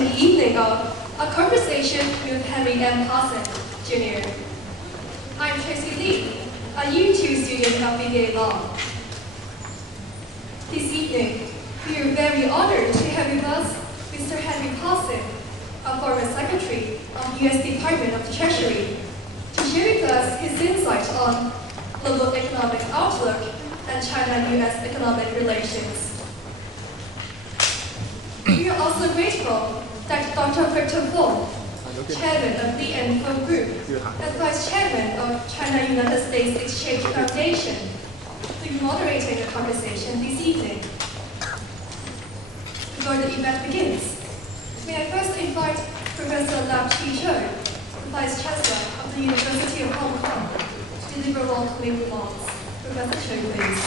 to the evening of A Conversation with Henry M. Paulson, Jr. I'm Tracy Lee, a U2 student of BBA Law. This evening, we are very honored to have with us Mr. Henry Paulson, a former Secretary of the U.S. Department of the Treasury, to share with us his insight on global economic outlook and China-U.S. economic relations. We are also grateful that Dr. Victor Fong, Chairman of the Lee & Group and Vice Chairman of China-United States Exchange Foundation, will be moderating the conversation this evening. Before the event begins, may I first invite Professor Lam Chi-Cho, the Vice Chancellor of the University of Hong Kong, to deliver welcoming remarks. Professor Cho, please.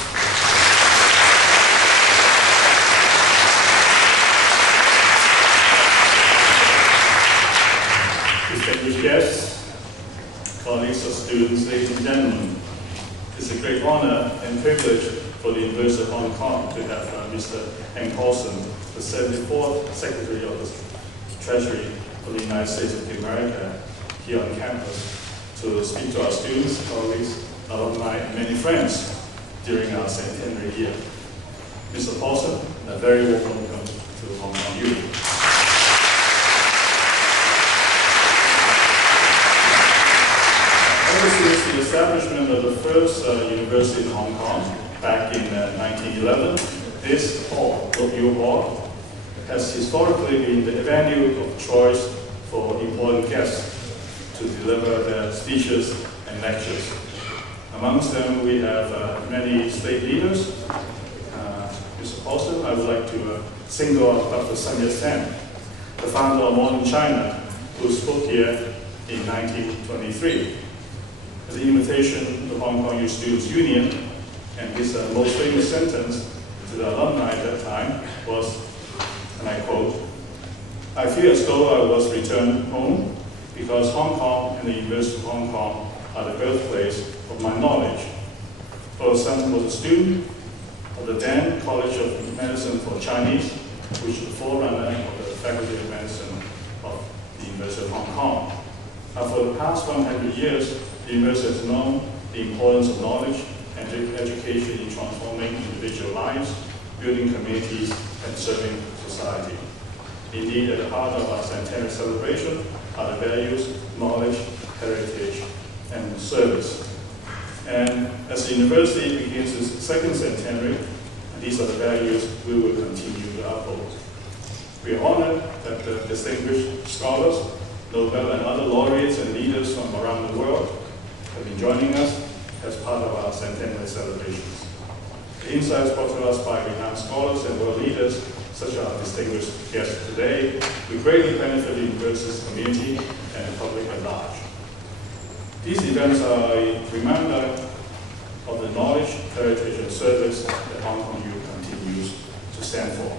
Distinguished guests, colleagues of students, ladies and gentlemen, it's a great honor and privilege for the University of Hong Kong to have Mr. Henry Paulson, the 74th Secretary of the Treasury of the United States of America, here on campus to speak to our students, colleagues, alumni, and many friends during our centenary year. Mr. Paulson, a very warm welcome to Hong Kong U. Ever since the establishment of the first university in Hong Kong back in 1911, this hall, U Hall, has historically been the venue of choice for important guests to deliver their speeches and lectures. Amongst them, we have many state leaders. Mr. Paulson, I would like to single out Dr. Sun Yat-sen, the founder of modern China, who spoke here in 1923. At the invitation of the Hong Kong U Students' Union, and his most famous sentence to the alumni at that time was, and I quote, "I feel as though I was returned home because Hong Kong and the University of Hong Kong are the birthplace of my knowledge." Paulson was a student of the then College of Medicine for Chinese, which is the forerunner of the Faculty of Medicine of the University of Hong Kong. For the past 100 years, the university has known the importance of knowledge and education in transforming individual lives, building communities, and serving society. Indeed, at the heart of our centenary celebration are the values, knowledge, heritage, and service. And as the university begins its second centenary, these are the values we will continue to uphold. We are honored that the distinguished scholars, Nobel and other laureates and leaders from around the world have been joining us as part of our centenary celebrations. The insights brought to us by renowned scholars and world leaders, such as our distinguished guests today, will greatly benefit the university's community and the public at large. These events are a reminder of the knowledge, heritage, and service that Hong Kong U continues to stand for.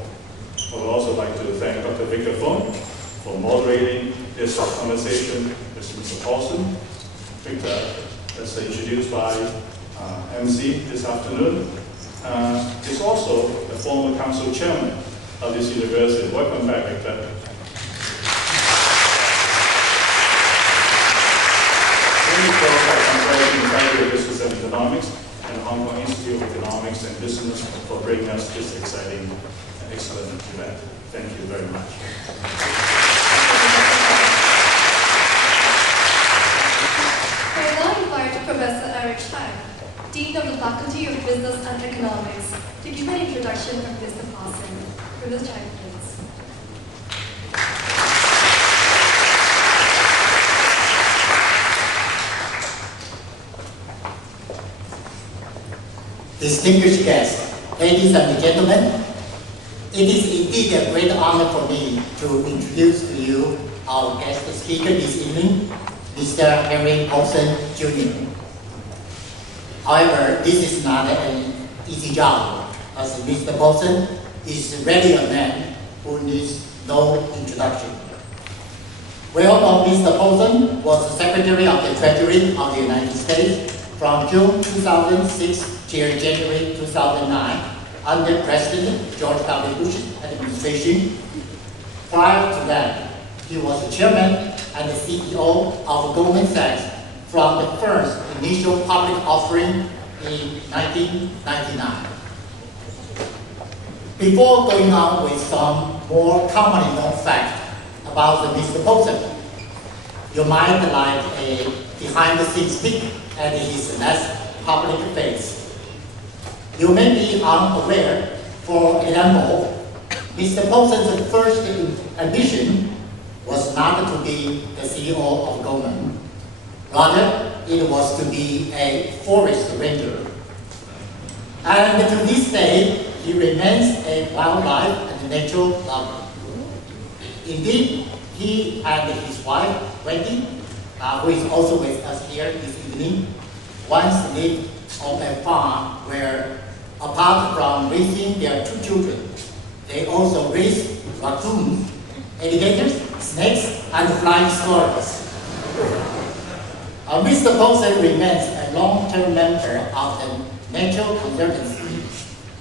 I would also like to thank Dr. Victor Fong for moderating this conversation with Mr. Paulson. Victor, as introduced by MC this afternoon, is also a former council chairman of this university. Welcome back, Victor. The Faculty of Business and Economics and the Hong Kong Institute of Economics and Business for bringing us this exciting and excellent event. Thank you very much. I now invite Professor Eric Chang, Dean of the Faculty of Business and Economics, to give an introduction of Mr. Paulson. Professor Chang, please. Distinguished guests, ladies and gentlemen, it is indeed a great honor for me to introduce to you our guest speaker this evening, Mr. Henry Paulson, Jr. However, this is not an easy job, as Mr. Paulson is really a man who needs no introduction. We all know Mr. Paulson was the Secretary of the Treasury of the United States from June 2006 till January 2009 under President George W. Bush's administration. Prior to that, he was the chairman and the CEO of Goldman Sachs from the first initial public offering in 1999. Before going on with some more commonly known facts about Mr. Paulson, you might like a behind-the-scenes peek at his less public face. You may be unaware, for example, Mr. Paulson's first ambition was not to be the CEO of Goldman. Rather, it was to be a forest ranger. And to this day, he remains a wildlife and nature lover. Indeed, he and his wife, Wendy, who is also with us here this evening, once lived on a farm where, apart from raising their 2 children, they also raised raccoons, alligators, snakes, and flying squirrels. Mr. Paulson remains a long-term member of the Nature Conservancy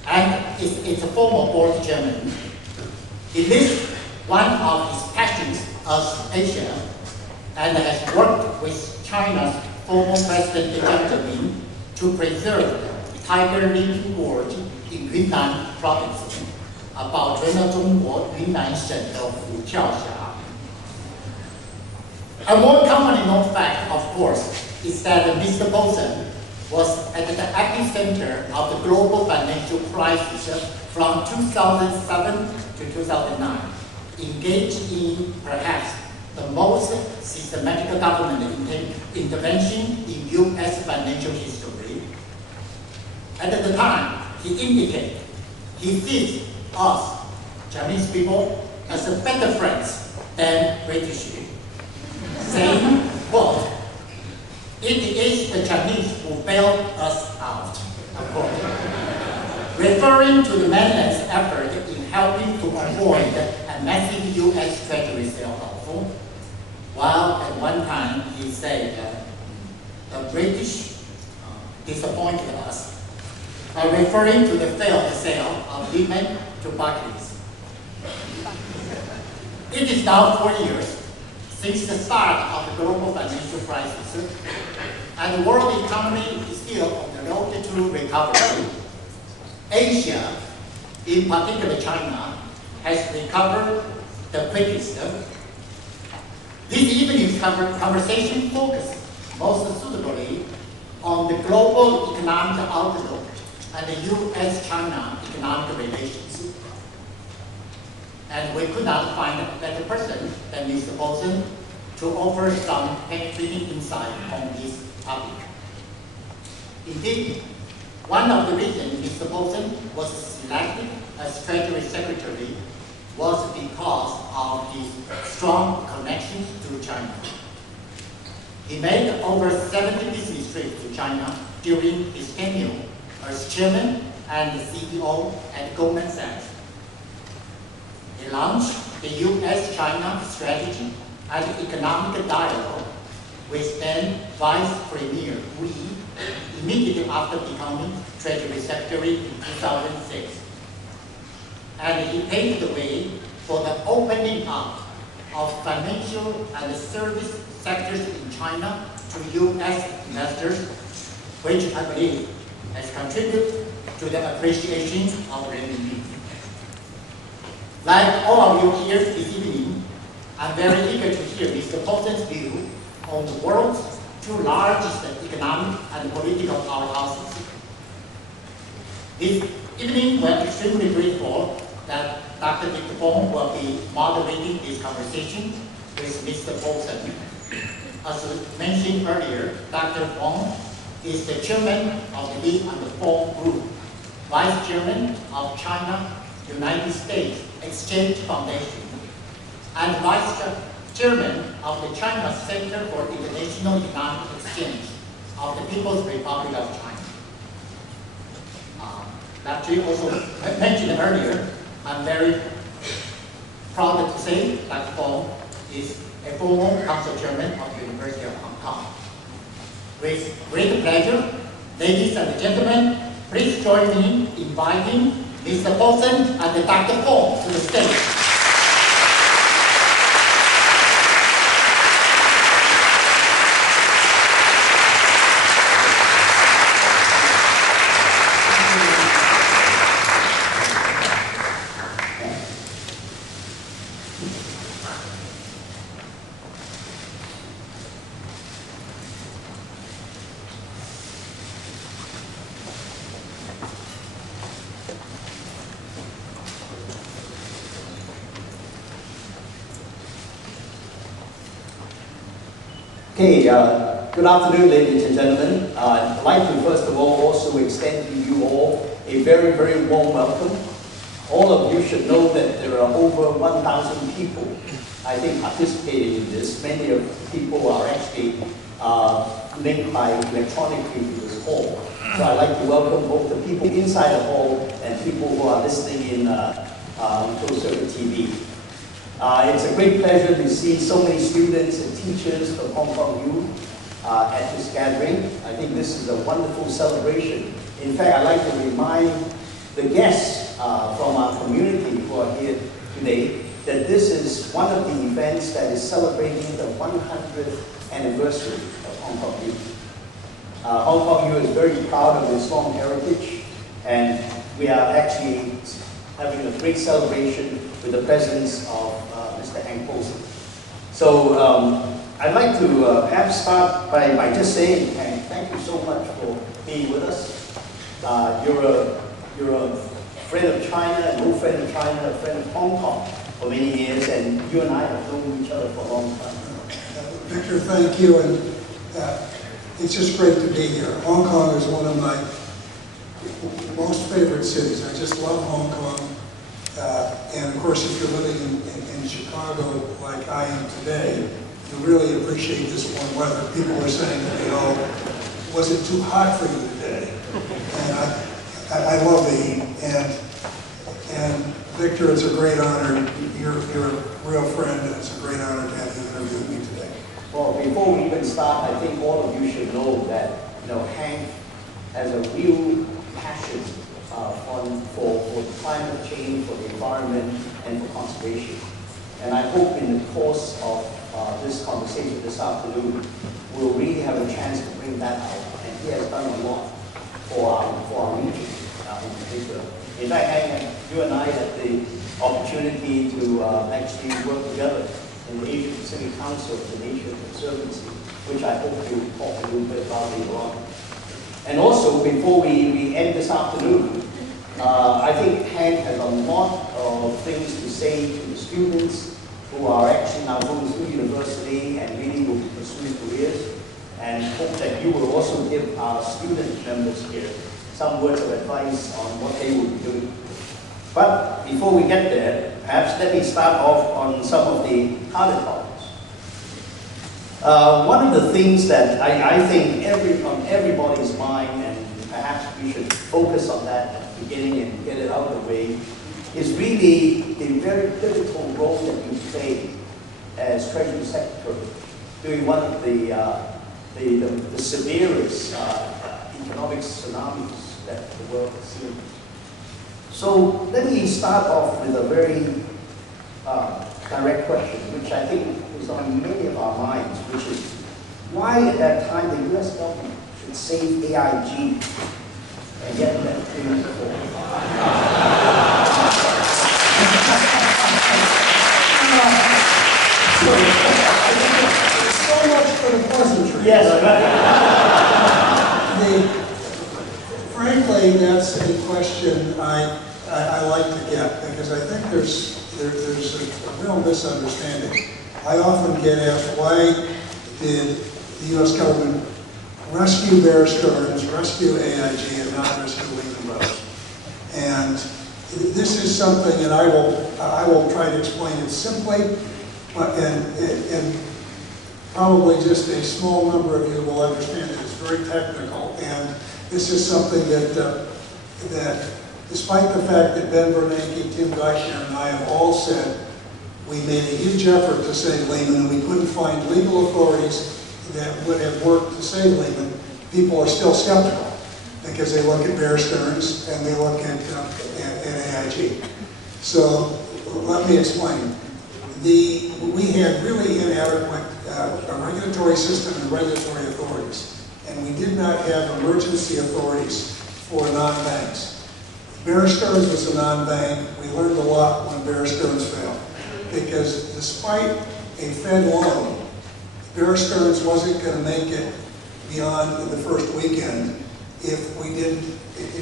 and is its former board chairman. He lists one of his passions as Asia and has worked with China's former President Jiang Zemin to preserve tiger living gorge in Yunnan province, 保存了中国云南省的虎跳峡。A more commonly known fact, of course, is that Mr. Paulson was at the epicenter of the global financial crisis from 2007 to 2009, engaged in perhaps the most systematic government intervention in U.S. financial history. At the time, he indicated he sees us, Chinese people, as better friends than British, saying, quote, "It is the Chinese who bailed us out," unquote, referring to the mainland's effort in helping to avoid a massive U.S. Treasury sell-off, while at one time he said the British disappointed us, referring to the failed sale of Lehman to Barclays. It is now 4 years since the start of the global financial crisis, and the world economy is still on the road to recovery. Asia, in particular China, has recovered the quickest. This evening's conversation focuses most suitably on the global economic outlook and the U.S.-China economic relations. And we could not find a better person than Mr. Paulson to offer some penetrating insight on this topic. Indeed, one of the reasons Mr. Paulson was selected as Treasury Secretary was because of his strong connections to China. He made over 70 business trips to China during his tenure as chairman and CEO at Goldman Sachs. He launched the U.S.-China strategy and economic dialogue with then Vice Premier Wu Yi immediately after becoming Treasury Secretary in 2006. And he paved the way for the opening up of financial and service sectors in China to U.S. investors, which I believe has contributed to the appreciation of renminbi. Like all of you here this evening, I'm very eager to hear Mr. Paulson's view on the world's 2 largest economic and political powerhouses. This evening, we're extremely grateful that Dr. Dick Fong will be moderating this conversation with Mr. Paulson. As mentioned earlier, Dr. Fong is the chairman of the Lee and Fong Group, vice chairman of China-United States Exchange Foundation, and vice chairman of the China Center for International Economic Exchange of the People's Republic of China. Actually, also mentioned earlier, I'm very proud to say that Fong is a former council chairman of the University of Hong Kong. With great pleasure, ladies and gentlemen, please join me in inviting Mr. Paulson and Dr. Fong to the stage. Okay, good afternoon, ladies and gentlemen. I'd like to first of all also extend to you all a very, very warm welcome. All of you should know that there are over 1,000 people, I think, participating in this. Many of the people are actually linked by electronically to this hall. So I'd like to welcome both the people inside the hall and people who are listening in on Treasury TV. It's a great pleasure to see so many students and teachers from Hong Kong U at this gathering. I think this is a wonderful celebration. In fact, I'd like to remind the guests from our community who are here today that this is one of the events that is celebrating the 100th anniversary of Hong Kong U. Hong Kong U is very proud of its long heritage, and we are actually having a great celebration with the presence of Mr. Paulson. So I'd like to perhaps start by just saying, Hank, thank you so much for being with us. You're a friend of China, an old friend of China, a friend of Hong Kong for many years, and you and I have known each other for a long time. Victor, thank you, and it's just great to be here. Hong Kong is one of my most favorite cities. I just love Hong Kong. And of course, if you're living in Chicago like I am today, you really appreciate this warm weather. People are saying that, you know, was it too hot for you today? And I love the heat. And Victor, it's a great honor. You're a real friend, and it's a great honor to have you interview me today. Well, before we even start, I think all of you should know that, you know, Hank has a real passion for climate change, for the environment, and for conservation. And I hope in the course of this conversation this afternoon, we'll really have a chance to bring that out. And he has done a lot for our region in particular. In fact, Hank, you and I had the opportunity to actually work together in the Asia Pacific Council of the Nature Conservancy, which I hope you'll talk a little bit about later on. And also, before we end this afternoon, I think Hank has a lot of things to say to the students who are actually now going through university and really will be pursuing careers, and hope that you will also give our student members here some words of advice on what they will be doing. But before we get there, perhaps let me start off on some of the harder topics. One of the things that I think on everybody's mind, and perhaps we should focus on that at the beginning and get it out of the way, is really the very pivotal role that you play as Treasury Secretary during one of the severest economic tsunamis that the world has seen. So let me start off with a very direct question, which I think is on many of our minds, which is why at that time the US government should save AIG and get that premium So much for the pleasantry. Yes. Frankly, that's a question I like to get, because I think there's a real misunderstanding. I often get asked, why did the U.S. government rescue Bear Stearns, rescue AIG, and not rescue Lehman Brothers? And this is something, and I will try to explain it simply, and probably just a small number of you will understand it. It's very technical, and this is something that despite the fact that Ben Bernanke, Tim Geithner, and I have all said we made a huge effort to save Lehman, and we couldn't find legal authorities that would have worked to save Lehman, people are still skeptical because they look at Bear Stearns and they look at AIG. So let me explain. We had really inadequate regulatory system and regulatory authorities, and we did not have emergency authorities for non-banks. Bear Stearns was a non-bank. We learned a lot when Bear Stearns failed. because despite a Fed loan, Bear Stearns wasn't going to make it beyond the first weekend if we didn't,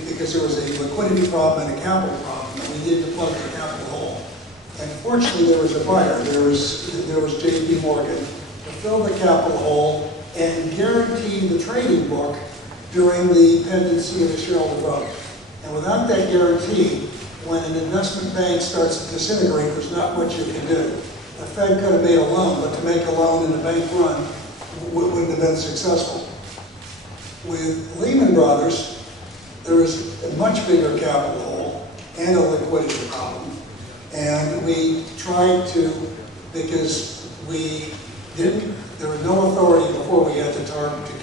because there was a liquidity problem and a capital problem, and we needed to plug the capital hole. And fortunately, there was a buyer. There was J.P. Morgan to fill the capital hole and guarantee the trading book during the pendency of the shareholder vote. And without that guarantee, when an investment bank starts to disintegrate, there's not much you can do. The Fed could have made a loan, but to make a loan in the bank run wouldn't have been successful. With Lehman Brothers, there was a much bigger capital hole and a liquidity problem. And we tried to, because there was no authority before we had to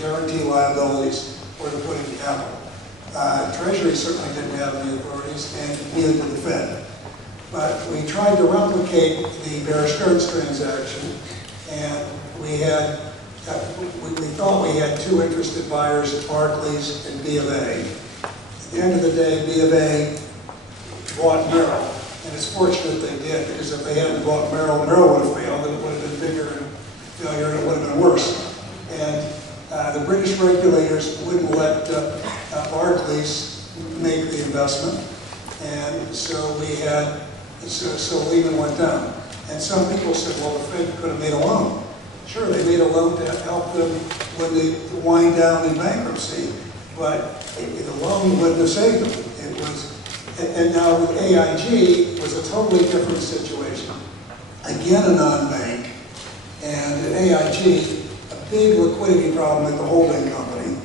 guarantee liabilities or to put in capital. Treasury certainly didn't have the authorities, and neither did the Fed. But we tried to replicate the Bear Stearns transaction, and we thought we had two interested buyers, Barclays and B of A. At the end of the day, B of A bought Merrill, and it's fortunate they did, because if they hadn't bought Merrill, Merrill would have failed, and it would have been bigger and failure, and it would have been worse. And the British regulators wouldn't let Barclays make the investment, and so so Lehman went down. And some people said, well, the Fed could have made a loan. Sure, they made a loan to help them when they wind down in bankruptcy, but the loan wouldn't have saved them. It was, and now with AIG, it was a totally different situation. Again, a non-bank, and at AIG, a big liquidity problem at the holding company,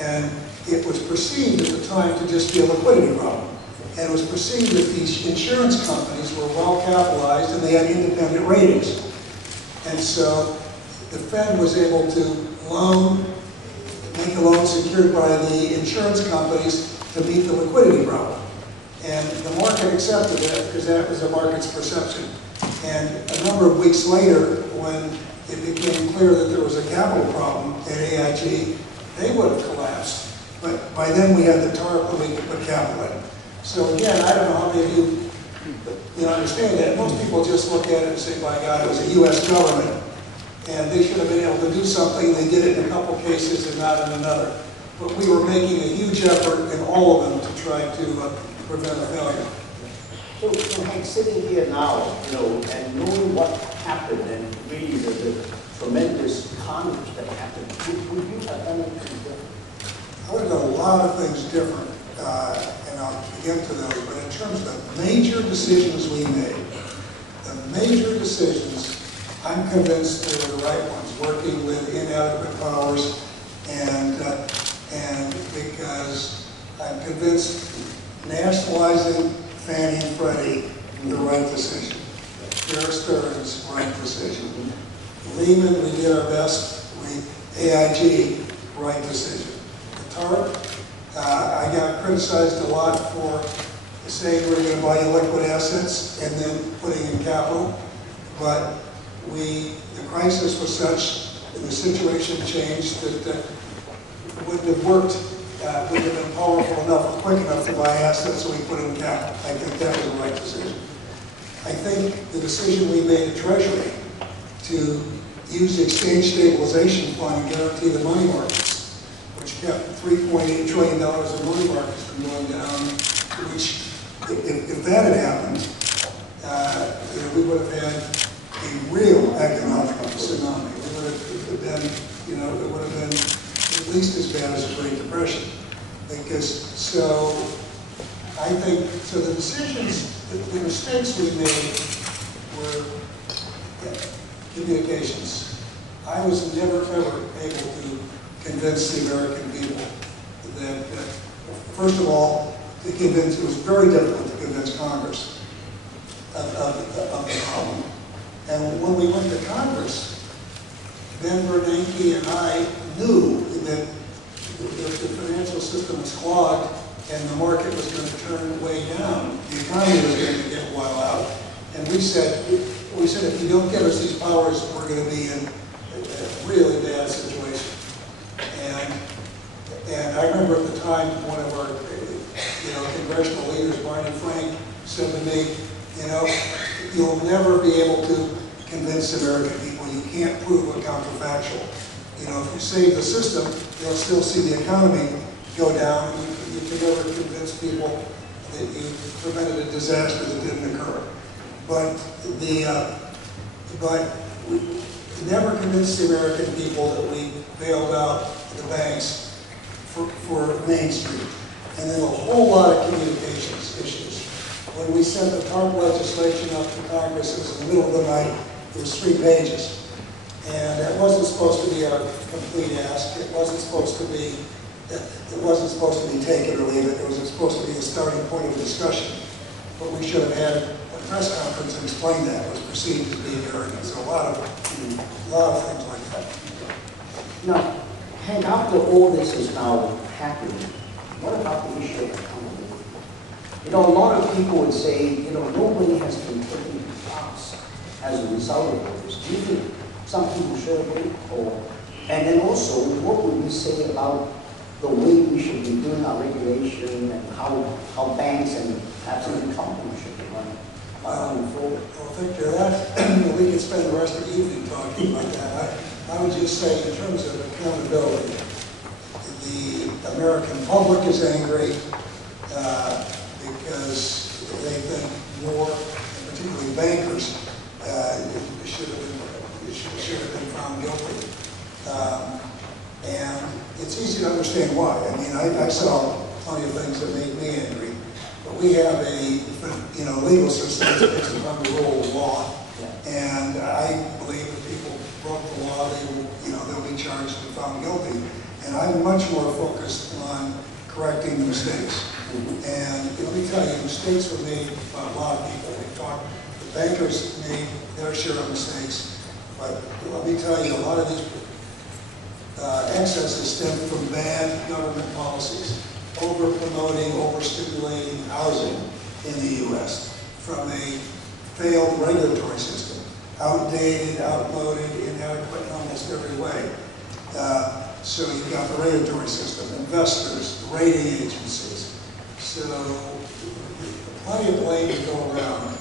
and it was perceived at the time to just be a liquidity problem. And it was perceived that these insurance companies were well capitalized and they had independent ratings. And so the Fed was able to make a loan secured by the insurance companies to meet the liquidity problem. And the market accepted that because that was the market's perception. And a number of weeks later, when it became clear that there was a capital problem at AIG, they would have collapsed. But by then we had the TARP and we could put capital in. So again, I don't know how many of you understand that. Most people just look at it and say, by God, it was the U.S. government, and they should have been able to do something. They did it in a couple cases and not in another. But we were making a huge effort in all of them to try to prevent a failure. So Hank, sitting here now, and knowing what happened and really the tremendous carnage that happened, would you have done anything different? I would have done a lot of things different, and I'll get to those, but in terms of the major decisions we made, I'm convinced they were the right ones, working with inadequate powers, and because I'm convinced nationalizing Fannie and Freddie, the right decision. Bear Stearns, right decision. Lehman, we did our best. AIG, right decision. The TARP, I got criticized a lot for saying we're going to buy liquid assets and then putting in capital, but the crisis was such, and the situation changed that it wouldn't have worked, wouldn't have been powerful enough or quick enough to buy assets, so we put in capital. I think that was the right decision. I think the decision we made at Treasury to use the exchange stabilization fund and guarantee the money markets, which kept $3.8 trillion in money markets from going down, which, if that had happened, we would have had a real economic tsunami. It would have been, it would have been at least as bad as the Great Depression. So the decisions, the mistakes we made were communications. I was never, ever able to convince the American people that, first of all, it was very difficult to convince Congress of the problem. And when we went to Congress, Ben Bernanke and I knew that the financial system was clogged and the market was going to turn way down. The economy was going to get wild out. And we said, if you don't give us these powers, we're going to be in a really bad situation. And I remember at the time, one of our congressional leaders, Barney Frank, said to me, you'll never be able to convince American people. You can't prove a counterfactual. You know, if you save the system, they'll still see the economy go down. You can never convince people that you prevented a disaster that didn't occur. But we never convinced the American people that we bailed out the banks for Main Street. And then a whole lot of communications issues. When we sent the TARP legislation up to Congress, it was in the middle of the night. It was 3 pages. And it wasn't supposed to be a complete ask. It wasn't supposed to be take it or leave it. It was supposed to be a starting point of discussion. But we should have had a press conference and explained that. It was perceived as being arrogant. So a lot of things like that. Now, Hank, after all this is now happening, what about the issue of accountability? You know, a lot of people would say, you know, nobody has been taken to task as a result of this. Do you think some people should agree? And then also, what would we say about the way we should be doing our regulation and how banks and perhaps even companies should be running forward? Well, Victor, we could spend the rest of the evening talking about that. I would just say, in terms of accountability, the American public is angry because they think more, and particularly bankers, should have been found guilty. And it's easy to understand why. I mean, I saw plenty of things that made me angry. But we have a legal system that's based upon the rule of law. And I believe if people broke the law, they'll be charged and found guilty. And I'm much more focused on correcting mistakes. And let me tell you, mistakes were made by a lot of people. The bankers made their share of mistakes. But let me tell you, a lot of these excesses stem from bad government policies, over-promoting, over-stimulating housing in the U.S., from a failed regulatory system, outdated, outmoded, inadequate in almost every way. So you've got the regulatory system, investors, rating agencies. So plenty of blame to go around.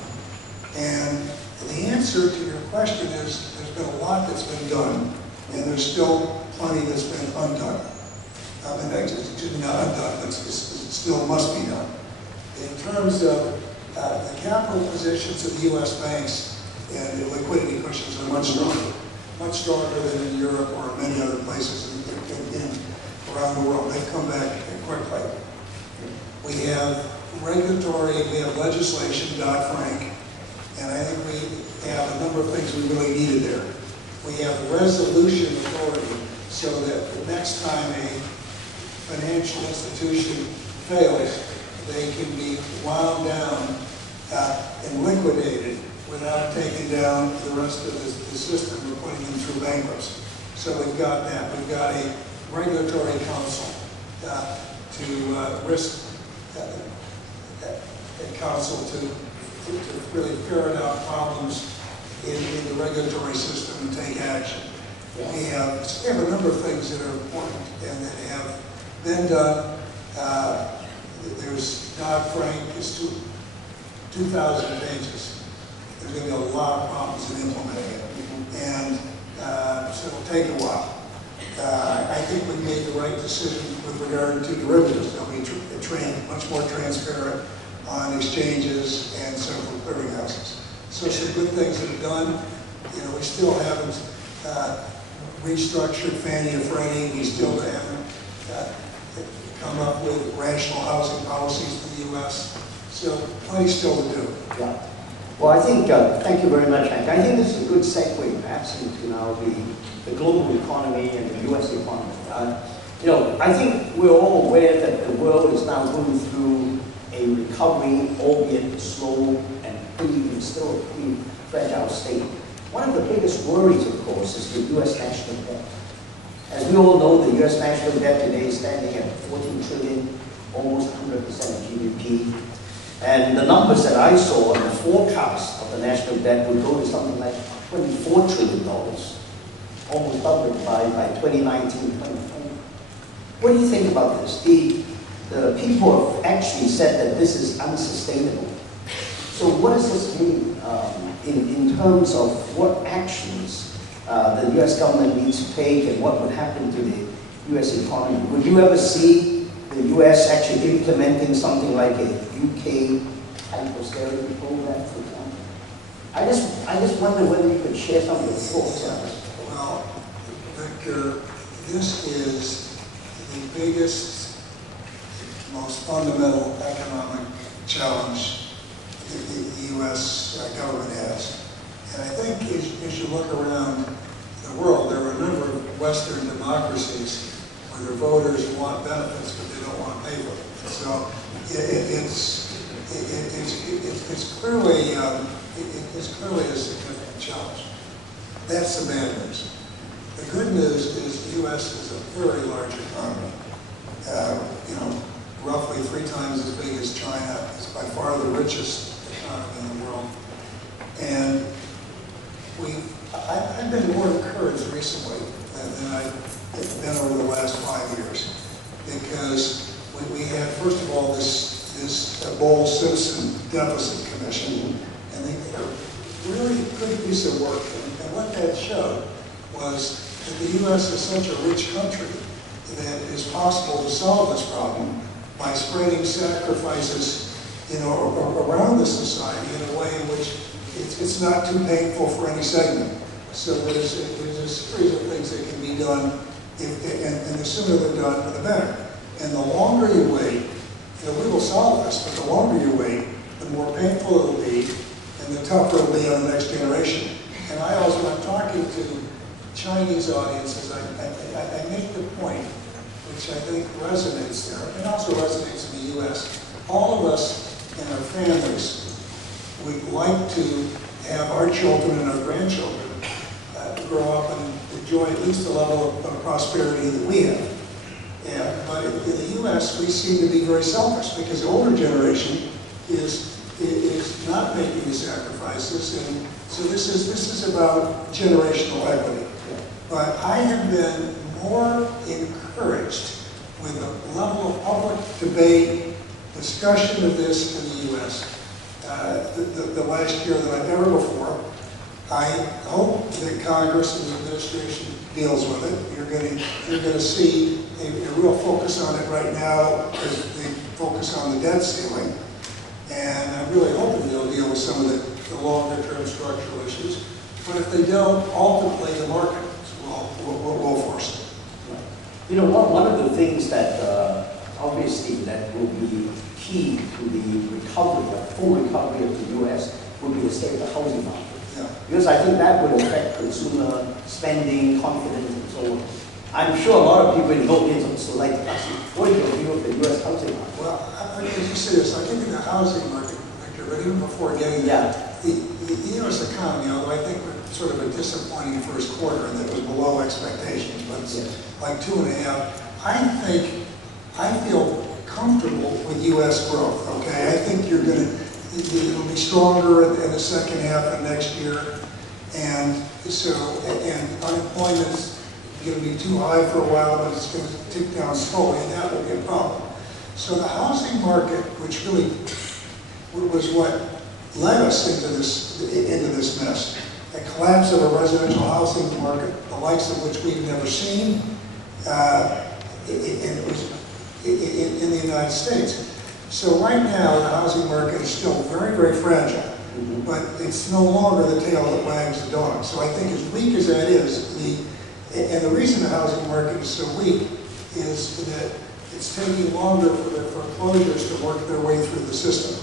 And the answer to your question is there's been a lot that's been done, and there's still plenty that's been undone. I mean, actually not undone, but it still must be done. In terms of the capital positions of the U.S. banks and the liquidity cushions are much stronger than in Europe or many other places around the world. They've come back quickly. We have legislation, Dodd-Frank, and I think we have a number of things we really needed there. We have resolution authority so that the next time a financial institution fails, they can be wound down and liquidated without taking down the rest of the system or putting them through bankruptcy. So we've got that. We've got a regulatory council to really ferret out problems in the regulatory system and take action. We have a number of things that are important and that have been done. There's Dodd-Frank, it's 2,000 pages. There's going to be a lot of problems in implementing it. And so it'll take a while. I think we made the right decision with regard to derivatives. They'll be much more transparent on exchanges and central clearinghouses. So some good things that are done. We still haven't restructured Fannie and Freddie. We still haven't come up with rational housing policies for the U.S. So plenty still to do. Yeah. Well, I think, thank you very much, Hank. I think this is a good segue perhaps into now the global economy and the U.S. economy. I think we're all aware that the world is now going through a recovery, albeit slow and still a pretty fragile state. One of the biggest worries, of course, is the U.S. national debt. As we all know, the U.S. national debt today is standing at $14 trillion, almost 100% of GDP. And the numbers that I saw in the forecast of the national debt would go to something like $24 trillion, almost doubling by 2019, 2020. What do you think about this? The people have actually said that this is unsustainable. So what does this mean in terms of what actions the U.S. government needs to take and what would happen to the U.S. economy? Would you ever see the U.S. actually implementing something like a UK type austerity program, for example? I just wonder whether you could share some of your thoughts on this. Well, Victor, this is the biggest, most fundamental economic challenge the U.S. government has. And I think as you look around the world, there are a number of Western democracies where their voters want benefits, but they don't want to pay for them. So it's clearly a significant challenge. That's the bad news. The good news is the U.S. is a very large economy. Roughly 3 times as big as China. It's by far the richest economy in the world. And I've been more encouraged recently than I've been over the last 5 years, because we had, first of all, this Bowles-Simpson Deficit Commission, and they did a really good piece of work. And what that showed was that the U.S. is such a rich country that it is possible to solve this problem by spreading sacrifices, around the society in a way in which it's not too painful for any segment. So there's a series of things that can be done, and the sooner they're done, the better. And the longer you wait, we will solve this, but the longer you wait, the more painful it will be, and the tougher it will be on the next generation. And I also, when I'm talking to Chinese audiences, I make the point, which I think resonates there, and also resonates in the U.S. All of us and our families would like to have our children and our grandchildren grow up and enjoy at least the level of prosperity that we have. But in the U.S., we seem to be very selfish, because the older generation is not making the sacrifices, and so this is about generational equity. But I have been more encouraged with the level of public debate, discussion of this in the U.S. The last year than I've ever before. I hope that Congress and the administration deals with it. You're going to see a real focus on it right now as they focus on the debt ceiling. And I'm really hoping they'll deal with some of the longer-term structural issues. But if they don't, ultimately the market will force it. One of the things that obviously that will be key to the recovery, the full recovery of the U.S. will be the state of the housing market. Yeah. Because I think that will affect consumer spending, confidence, and so on. I'm sure a lot of people in the audience also like to ask you, what is your view of the U.S. housing market? Well, as you say this, I think in the housing market, Victor, but even before getting there, the U.S. economy, although I think we're sort of a disappointing first quarter and that was below expectations, but it's like 2.5, I feel comfortable with U.S. growth, okay? I think it'll be stronger in the second half of next year, and unemployment's going to be too high for a while, but it's going to tick down slowly, and that will be a problem. So the housing market, which really was what led us into this mess, a collapse of a residential housing market, the likes of which we've never seen, it was in the United States. So right now, the housing market is still very, very fragile, but it's no longer the tail that wags the dog. So I think as weak as that is, and the reason the housing market is so weak is that it's taking longer for the foreclosures to work their way through the system.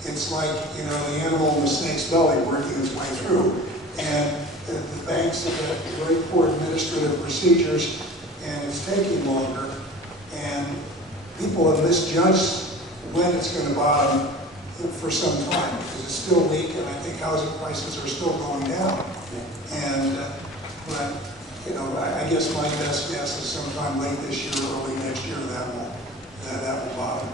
It's like, the animal in the snake's belly working its way through. And the banks have got very poor administrative procedures, and it's taking longer. And people have misjudged when it's going to bottom for some time, because it's still weak, and I think housing prices are still going down. And I guess my best guess is sometime late this year, early next year, that will bottom.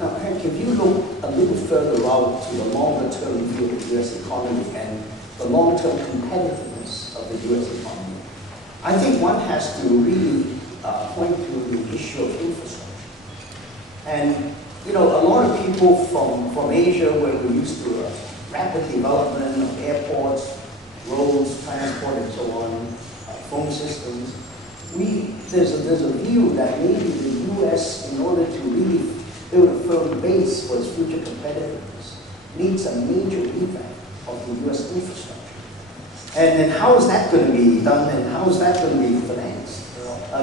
Now, Hank, if you look a little further out to the longer-term view of the U.S. economy and the long-term competitiveness of the U.S. economy, I think one has to really point to the issue of infrastructure. And you know, a lot of people from Asia, where we're used to rapid development of airports, roads, transport, and so on, phone systems, there's a view that maybe the U.S., in order to really build a firm base for its future competitiveness, needs a major revamp of the U.S. infrastructure. And how is that going to be done, and how is that going to be financed,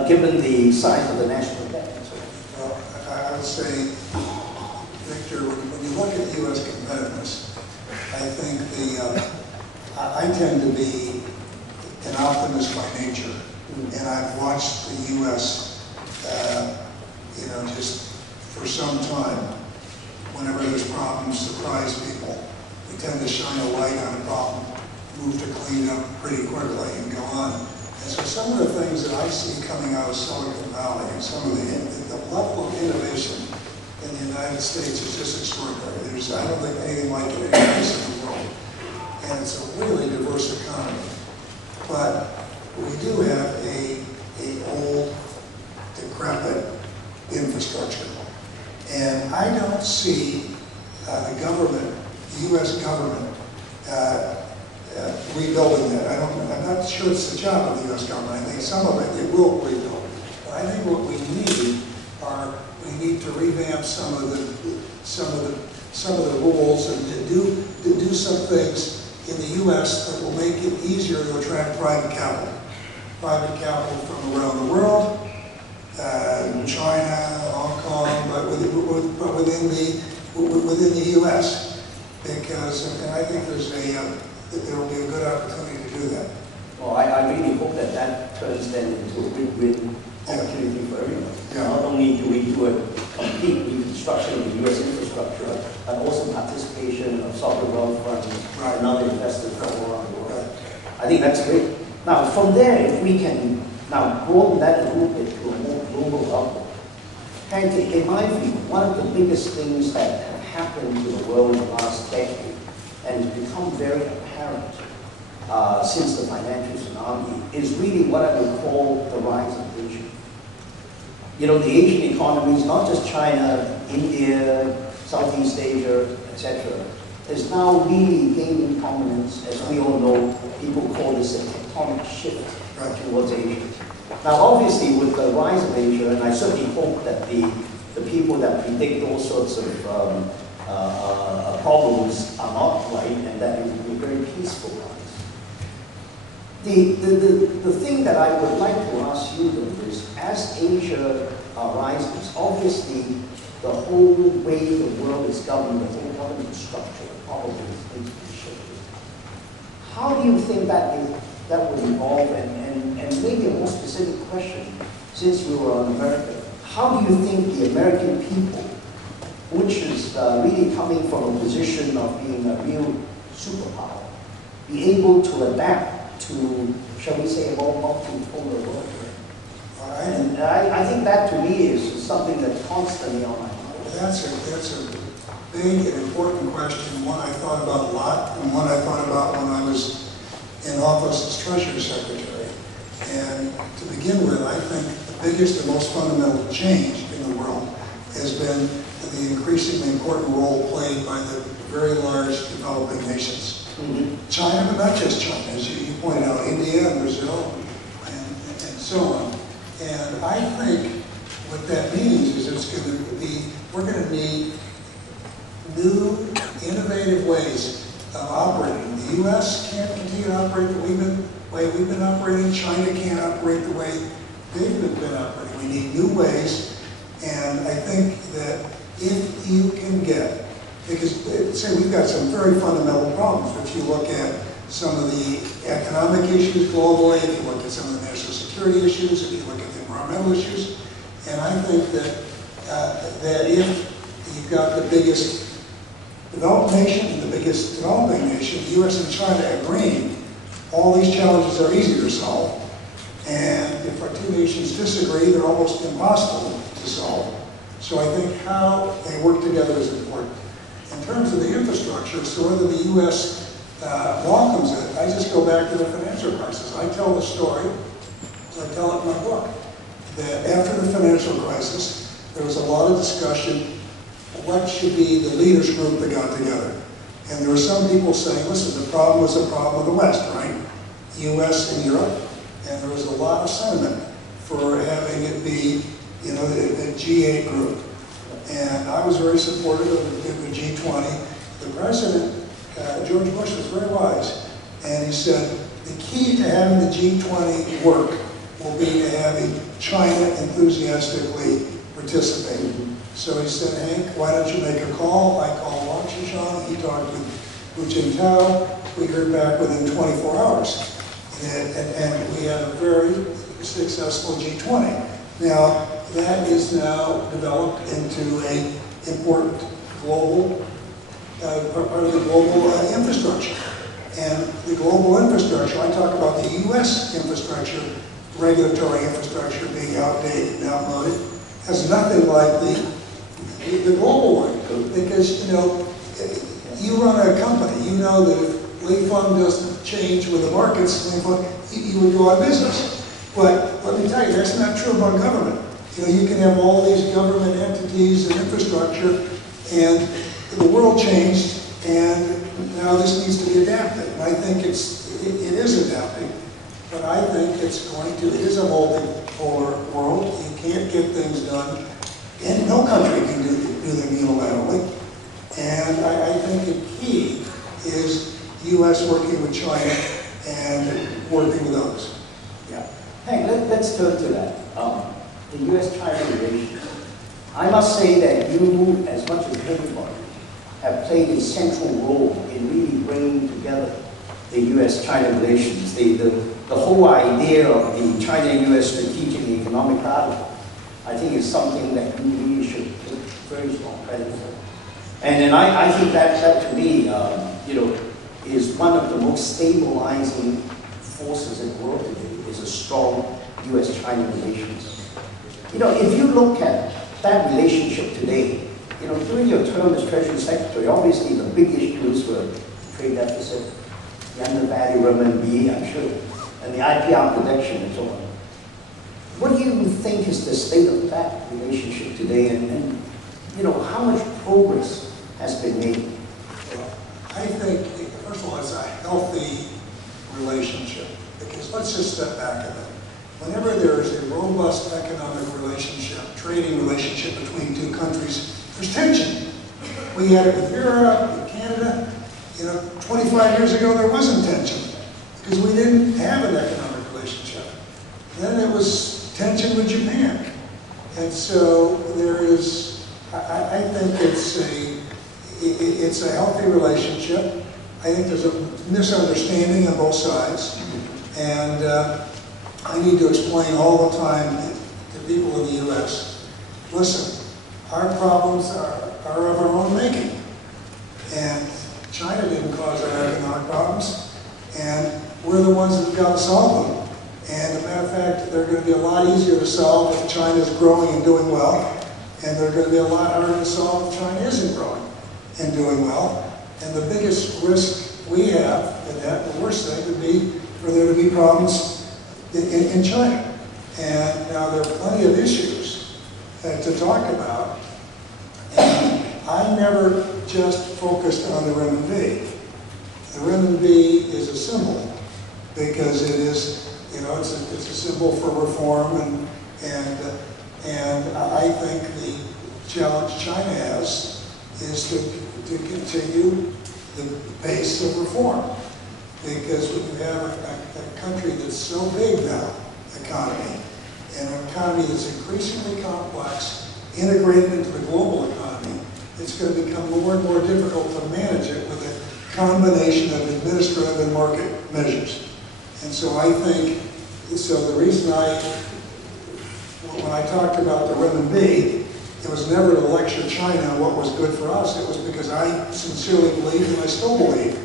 given the size of the national debt and so on? Well, I would say, Victor, when you look at U.S. competitiveness, I think I tend to be an optimist by nature, and I've watched the U.S. Just for some time. Whenever there's problems, surprise people. We tend to shine a light on a problem, move to clean up pretty quickly, and go on. And so some of the things that I see coming out of Silicon Valley, and some of the level of innovation in the United States is just extraordinary. I don't think anything like it any place in the world. And it's a really diverse economy. But we do have a old, decrepit infrastructure. And I don't see the government, the U.S. government, rebuilding that. I'm not sure it's the job of the U.S. government. I think some of it they will rebuild. But I think what we need to revamp some of the rules and to do some things in the U.S. that will make it easier to attract private capital. Private capital from around the world, China, Hong Kong, but within the U.S. Because, and I think there will be a good opportunity to do that. Well, I really hope that turns then into a win-win opportunity for everyone. Yeah. Not only do we do a complete reconstruction of the U.S. infrastructure, but also participation of sovereign wealth funds and other investors from all around the world. Right. I think that's great. Now, from there, if we can now broaden that a little bit to a more global level, and in my view, one of the biggest things that have happened to the world in the last decade, and has become very apparent since the financial tsunami, is really what I would call the rise of Asia. You know, the Asian economies, not just China, India, Southeast Asia, etc., is now really gaining prominence. As we all know, people call this a tectonic shift towards Asia. Now, obviously, with the rise of Asia, and I certainly hope that the people that predict all sorts of problems are not right, and that it will be a very peaceful rise. The thing that I would like to ask you, though, is as Asia rises, obviously the whole way the world is governed, the whole government structure probably needs to be shifted. How do you think that would evolve? And maybe a more specific question, since we were on America, how do you think the American people, which is really coming from a position of being a real superpower, be able to adapt to, shall we say, a more multipolar world? And I think that to me is something that's constantly on my mind. That's a big and important question, one I thought about a lot, and one I thought about when I was in office as Treasury Secretary. And to begin with, I think the biggest and most fundamental change in the world has been the increasingly important role played by the very large developing nations. Mm-hmm. China, but not just China, as you pointed out, India and Brazil and so on. And I think what that means is we're going to need new, innovative ways of operating. The U.S. can't continue to operate the way we've been operating. China can't operate the way they've been operating. We need new ways, and I think that if you can get, because say we've got some very fundamental problems. If you look at some of the economic issues globally, if you look at some of the national security issues, if you look at the environmental issues, and I think that if you've got the biggest developed nation and the biggest developing nation, the U.S. and China agreeing, all these challenges are easy to solve. And if our two nations disagree, they're almost impossible to solve. So I think how they work together is important. In terms of the infrastructure, so whether the U.S. welcomes it, I just go back to the financial crisis. I tell the story, as I tell it in my book, that after the financial crisis, there was a lot of discussion what should be the leaders group that got together. And there were some people saying, listen, the problem was the problem of the West, right? US and Europe. And there was a lot of sentiment for having it be, you know, the G8 group. And I was very supportive of the G20. The president, George Bush, was very wise. And he said, the key to having the G20 work will be to having China enthusiastically participate. So he said, Hank, why don't you make a call? I called Wang Qishan. He talked with Hu Jintao. We heard back within 24 hours. And we had a very successful G20. Now, that is now developed into an important global, part of the global infrastructure. And the global infrastructure, I talk about the US infrastructure, regulatory infrastructure being outdated and outmoded, has nothing like the global one. Because, you know, you run a company, you know that if Lee Fung doesn't change with the markets, you would go out of business. But let me tell you, that's not true about government. You know, you can have all these government entities and infrastructure, and the world changed, and now this needs to be adapted. And I think it is adapting, but I think it is a multipolar world. You can't get things done, and no country can do them unilaterally. And I think the key is U.S. working with China and working with others. Yeah. Hey, let's turn to that. The U.S.-China relations. I must say that you, as much as everybody, have played a central role in really bringing together the U.S.-China relations. The whole idea of the China-U.S. strategic and economic dialogue, I think, is something that we really should take very strong credit for. And then I think that to me, you know, is one of the most stabilizing forces in the world today, is a strong U.S.-China relations. You know, if you look at that relationship today, you know, during your term as Treasury Secretary, obviously the big issues were the trade deficit, the undervalued renminbi, I'm sure, and the IPR protection and so on. What do you think is the state of that relationship today, and you know, how much progress has been made? Well, I think, first of all, it's a healthy relationship, because let's just step back a bit. Whenever there is a robust economic relationship, trading relationship between two countries, there's tension. We had it with Europe, with Canada. You know, 25 years ago there wasn't tension because we didn't have an economic relationship. Then it was tension with Japan. And so there is, I think it's a healthy relationship. I think there's a misunderstanding on both sides. And I need to explain all the time to people in the U.S., listen, our problems are of our own making. And China didn't cause our economic problems, and we're the ones that have got to solve them. And as a matter of fact, they're going to be a lot easier to solve if China is growing and doing well, and they're going to be a lot harder to solve if China isn't growing and doing well. And the biggest risk we have in that, the worst thing, would be for there to be problems in China. And now there are plenty of issues to talk about. And I never just focused on the renminbi. The renminbi is a symbol because it is, you know, it's a symbol for reform, and I think the challenge China has is to continue the pace of reform. Because when you have a country that's so big now, economy, and an economy that's increasingly complex, integrated into the global economy, it's going to become more and more difficult to manage it with a combination of administrative and market measures. And so I think, so the reason when I talked about the renminbi, it was never to lecture China on what was good for us. It was because I sincerely believe, and I still believe,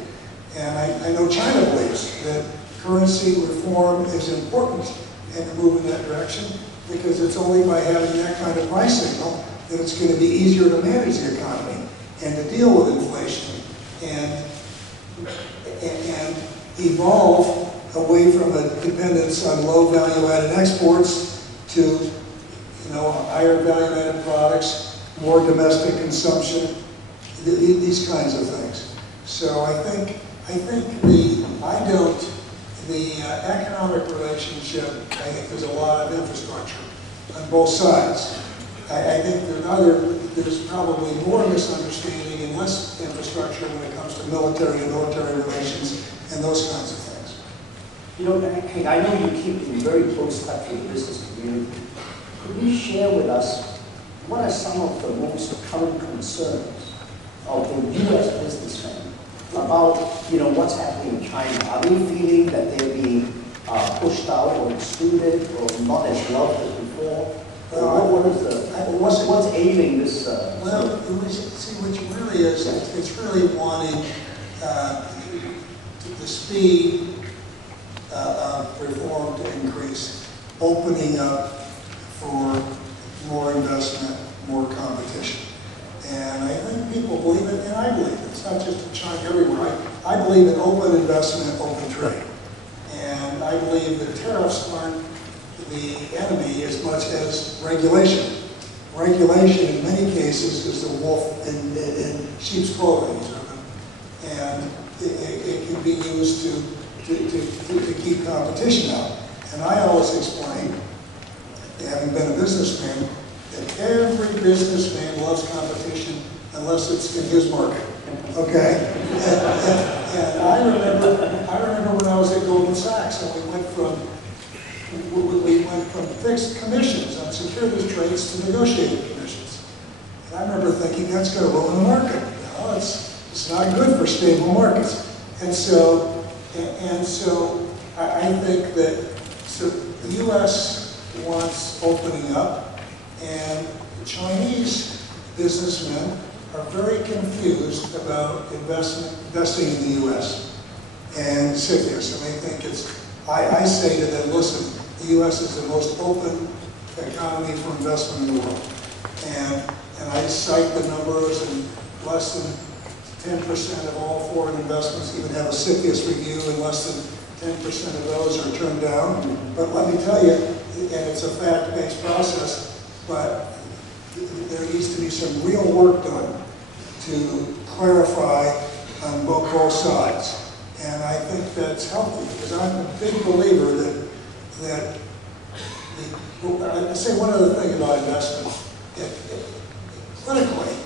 and I know China believes, that currency reform is important and to move in that direction, because it's only by having that kind of price signal that it's going to be easier to manage the economy and to deal with inflation and evolve away from a dependence on low value-added exports to, you know, higher value-added products more domestic consumption, these kinds of things. So I think the economic relationship, I think there's a lot of infrastructure on both sides. I think there's probably more misunderstanding and less infrastructure when it comes to military and military relations and those kinds of things. You know, Hank, I know you keep in very close touch with the business community. Could you share with us what are some of the most current concerns of the U.S. businessmen about, what's happening in China? Are they feeling that they're being pushed out or excluded or not as loved as before? What's ailing this? Well, see, which really is, it's really wanting the speed of reform to increase, opening up for more investment, more competition. And I think people believe it, and I believe it. It's not just in China, everywhere. I believe in open investment, open trade. And I believe that tariffs aren't the enemy as much as regulation. Regulation, in many cases, is the wolf in sheep's clothing, and it can be used to keep competition out. And I always explain, having been a businessman, that every businessman loves competition unless it's in his market. Okay? And I remember when I was at Goldman Sachs, and we went from fixed commissions on securities trades to negotiated commissions. And I remember thinking, that's going to ruin the market. It's not good for stable markets. And so I think that the U.S. wants opening up, and the Chinese businessmen are very confused about investing in the U.S. and sit there. So they think I say to them, listen, the U.S. is the most open economy for investment in the world. And I cite the numbers, and less than 10% of all foreign investments even have a CFIUS review, and less than 10% of those are turned down. But let me tell you, and it's a fact-based process, but there needs to be some real work done to clarify on both sides. And I think that's healthy, because I'm a big believer that I say one other thing about investment. Politically,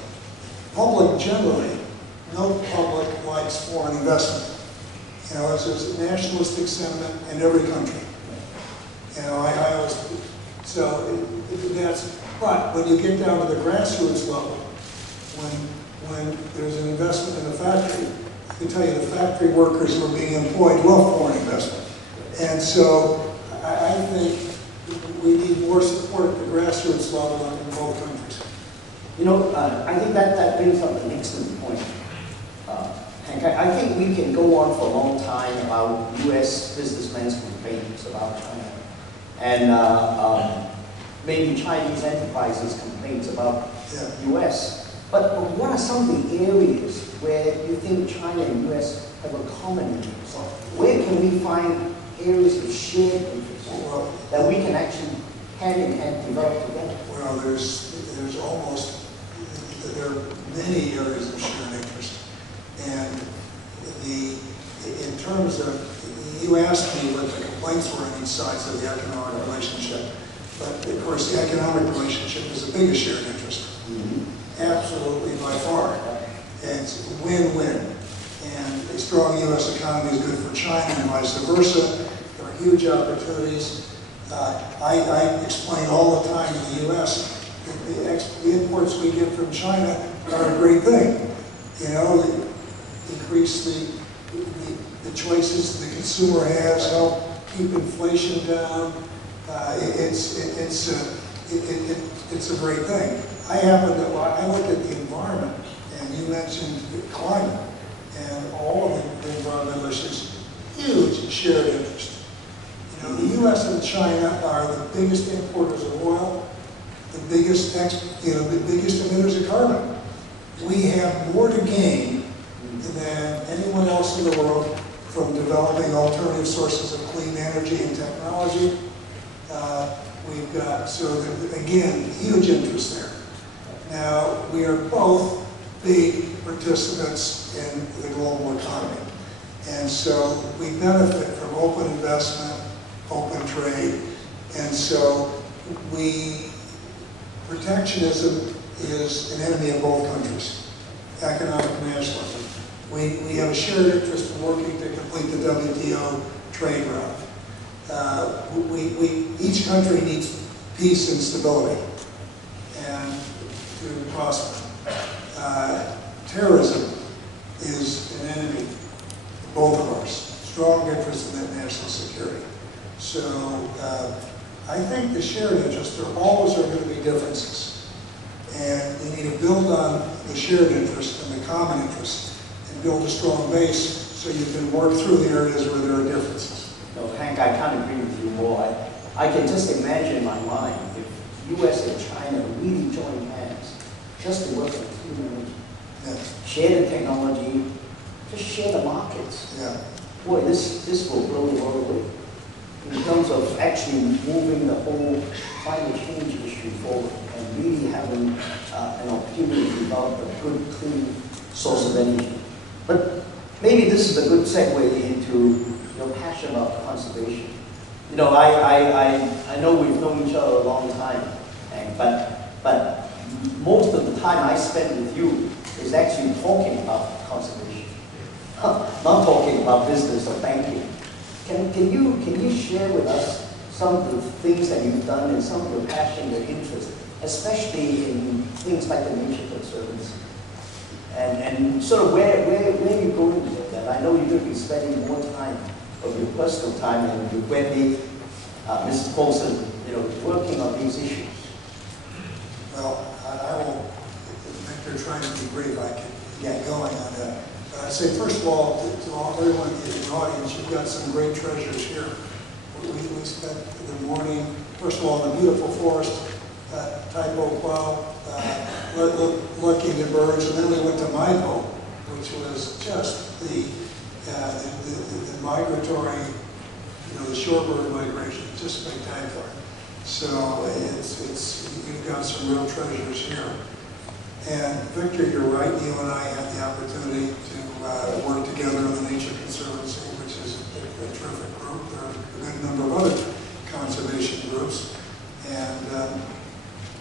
public generally, no public likes foreign investment. There's a nationalistic sentiment in every country. I always, but when you get down to the grassroots level, when there's an investment in a factory, I can tell you the factory workers who are being employed love foreign investment. And so I think we need more support at the grassroots level in both countries. I think that brings up an excellent point. Hank, I think we can go on for a long time about U.S. businessmen's complaints about China, and maybe Chinese enterprises' complaints about U.S. But what are some of the areas where you think China and U.S. have a common interest? Where can we find areas of shared interest that we can actually hand in hand develop together? Well, there are many areas of shared interest. And in terms of, you asked me what the complaints were on each sides of the economic relationship. But of course, the economic relationship is the biggest shared interest. Absolutely, by far. And it's win-win. And a strong U.S. economy is good for China and vice versa. There are huge opportunities. I explain all the time in the U.S. that the imports we get from China are a great thing. Increase the choices the consumer has, help keep inflation down. It's a great thing. I look at the environment, and you mentioned climate, and all of the environmental issues, huge shared interest. The U.S. and China are the biggest importers of oil, the biggest emitters of carbon. We have more to gain than anyone else in the world from developing alternative sources of clean energy and technology. We've got, again, huge interest there. Now, we are both big participants in the global economy. And so we benefit from open investment, open trade. And so protectionism is an enemy of both countries, economic nationalism. We have a shared interest in working to complete the WTO trade route. Each country needs peace and stability and to prosper. Terrorism is an enemy of both of ours. Strong interest in that national security. So I think the shared interests, there always are going to be differences. And you need to build on the shared interest and the common interest and build a strong base so you can work through the areas where there are differences. No, Hank, I can't agree with you more. I can just imagine in my mind if US and China really join hands just to work on clean energy, share the technology, just share the markets. Yeah. Boy, this will blow the world away in terms of actually moving the whole climate change issue forward and really having an opportunity to develop a good, clean source of energy. But maybe this is a good segue into your passion about conservation. You know, I know we've known each other a long time, but most of the time I spend with you is actually talking about conservation, not talking about business or banking. Can you share with us some of the things that you've done and some of your passion, your interest, especially in things like the Nature Conservancy? And sort of where are you going with that? I know you're going to be spending more time of your personal time and with Wendy, Mrs. Paulson, working on these issues. Well, I will, if they're trying to be brief, I can get going on that. But I'd say, first of all, to everyone in the audience, you've got some great treasures here. We spent the morning, first of all, in the beautiful forest, Typo Plow, looking at birds, and then we went to my boat, which was just the migratory, the shorebird migration, just spectacular. So you've got some real treasures here. And Victor, you're right, you and I had the opportunity to work together in the Nature Conservancy, which is a terrific group. There are a good number of other conservation groups. And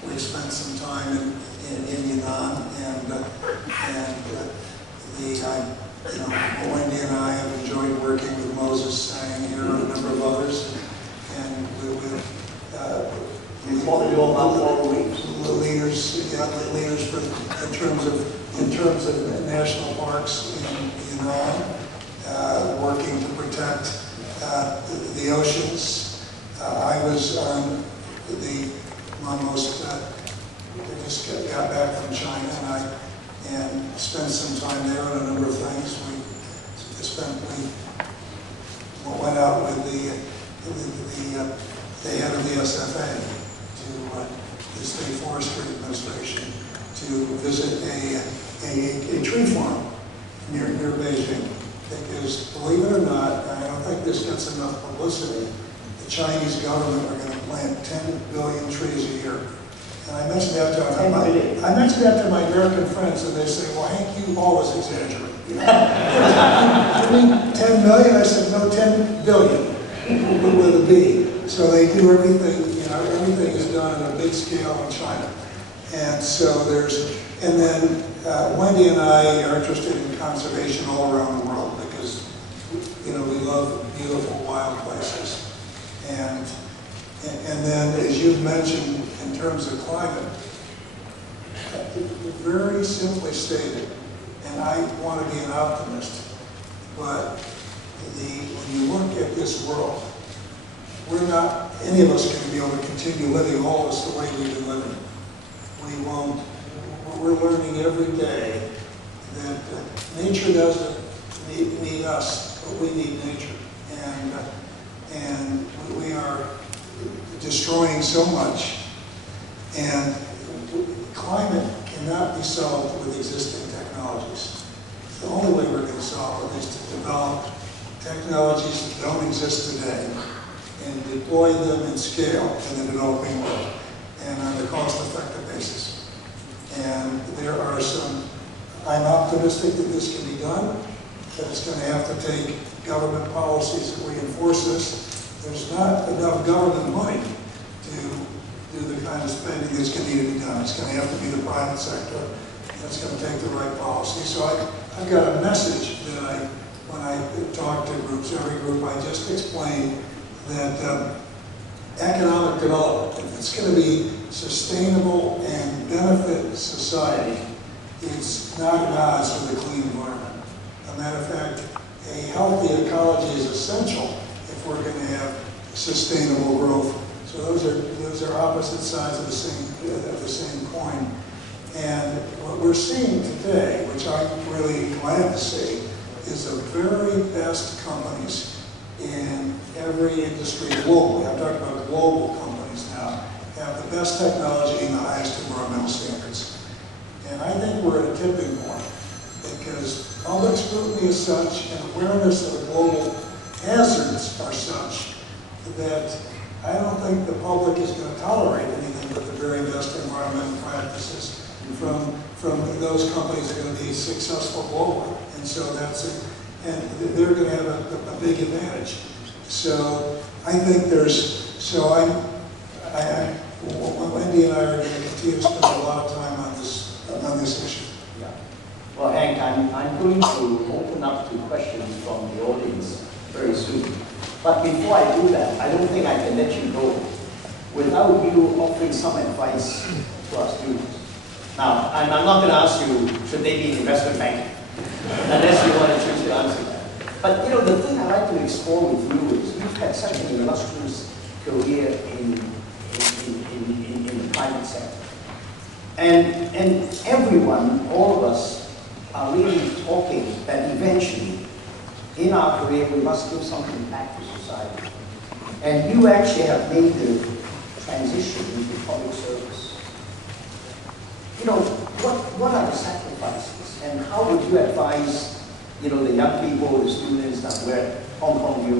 we spent some time in Yunnan, Wendy and I have enjoyed working with Moses Sang here and a number of others, and leaders in terms of national parks in Yunnan, working to protect the oceans. I was on I just got back from China and spent some time there on a number of things. We went out with the head of the SFA to the State Forestry Administration to visit a tree farm near Beijing. Because, believe it or not, I don't think this gets enough publicity, the Chinese government are going to plant 10 billion trees a year. And I mentioned that to my American friends, and they say, well, Hank, you always exaggerate. You mean 10 million? I said, no, 10 billion with a B. So they do everything, everything is done on a big scale in China. And so and then Wendy and I are interested in conservation all around the world because, we love beautiful wild places. And then, as you've mentioned, in terms of climate, very simply stated, and I want to be an optimist, but when you look at this world, we're not, any of us going to be able to continue living all this the way we've been living. We won't. We're learning every day that nature doesn't need us, but we need nature. And we are destroying so much, and climate cannot be solved with existing technologies. The only way we're going to solve it is to develop technologies that don't exist today and deploy them in scale in the developing world and on a cost-effective basis. And there are some, I'm optimistic that this can be done, but it's going to have to take government policies that reinforce this. There's not enough government money to do the kind of spending that's going to need to be done. It's going to have to be the private sector, and it's going to take the right policy. So I've got a message that when I talk to groups, every group, I just explain that economic development, if it's going to be sustainable and benefit society, it's not at odds with a clean environment. As a matter of fact, a healthy ecology is essential if we're going to have sustainable growth. So those are opposite sides of the same coin. And what we're seeing today, which I'm really glad to see, is the very best companies in every industry globally. I'm talking about global companies now, have the best technology and the highest environmental standards. And I think we're at a tipping point because public scrutiny is such and awareness of the global hazards are such that I don't think the public is going to tolerate anything but the very best environmental practices from those companies that are going to be successful globally. And so and they're going to have a big advantage. So I think Wendy and I are going to continue to spend a lot of time on this issue. Yeah. Well, Hank, I'm going to open up to questions from the audience very soon. But before I do that, I don't think I can let you go without you offering some advice to our students. Now, I'm not going to ask you, should they be in investment banking? Unless you want to choose to answer that. But, the thing I'd like to explore with you is you've had such an illustrious career in the private sector. And everyone, all of us, are really talking that eventually, in our career, we must give something back to society. And you actually have made the transition into public service. What are the sacrifices? And how would you advise, the young people, the students that were at Hong Kong U,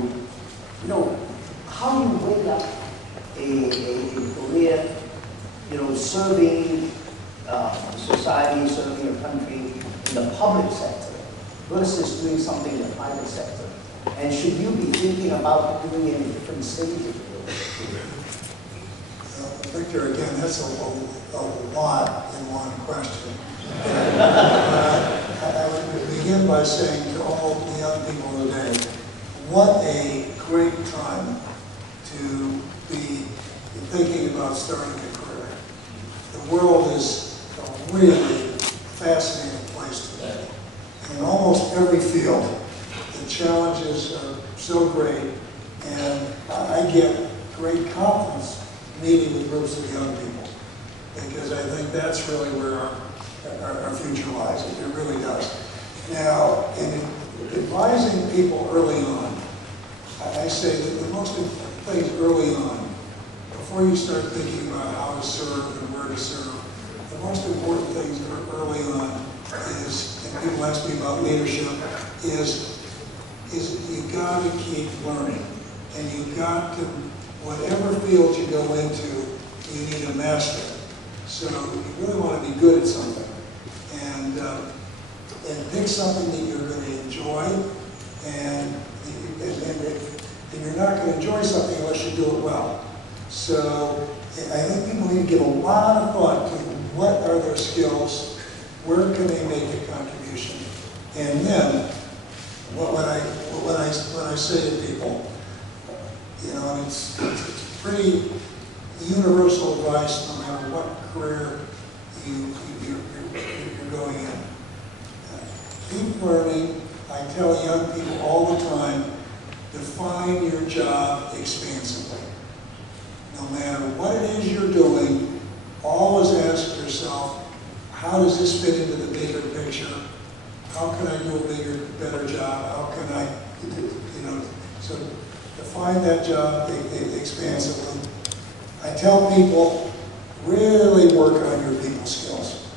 how do you weigh up a career, serving society, serving a country in the public sector versus doing something in the private sector? And should you be thinking about doing it in different stages? Victor, again, that's a lot in one question. I would begin by saying to all the young people today, what a great time to be thinking about starting a career. The world is a really fascinating place today. In almost every field, the challenges are so great, and I get great confidence meeting with groups of young people, because I think that's really where our future lies. It really does. Now, in advising people early on, I say that the most important things early on, before you start thinking about how to serve and where to serve, the most important things early on is, and people ask me about leadership, is you got to keep learning, and you got to, whatever field you go into, you need to master it. So you really want to be good at something, and pick something that you're going to enjoy, and you're not going to enjoy something unless you do it well. So I think people need to give a lot of thought to what are their skills, where can they make a contribution, and then when I say to people, and it's pretty universal advice no matter what career you're going in. Keep learning. I tell young people all the time, define your job expansively. No matter what it is you're doing, always ask yourself, how does this fit into the bigger picture? How can I do a better job? How can I, so define that job expansively. I tell people, really work on your people skills.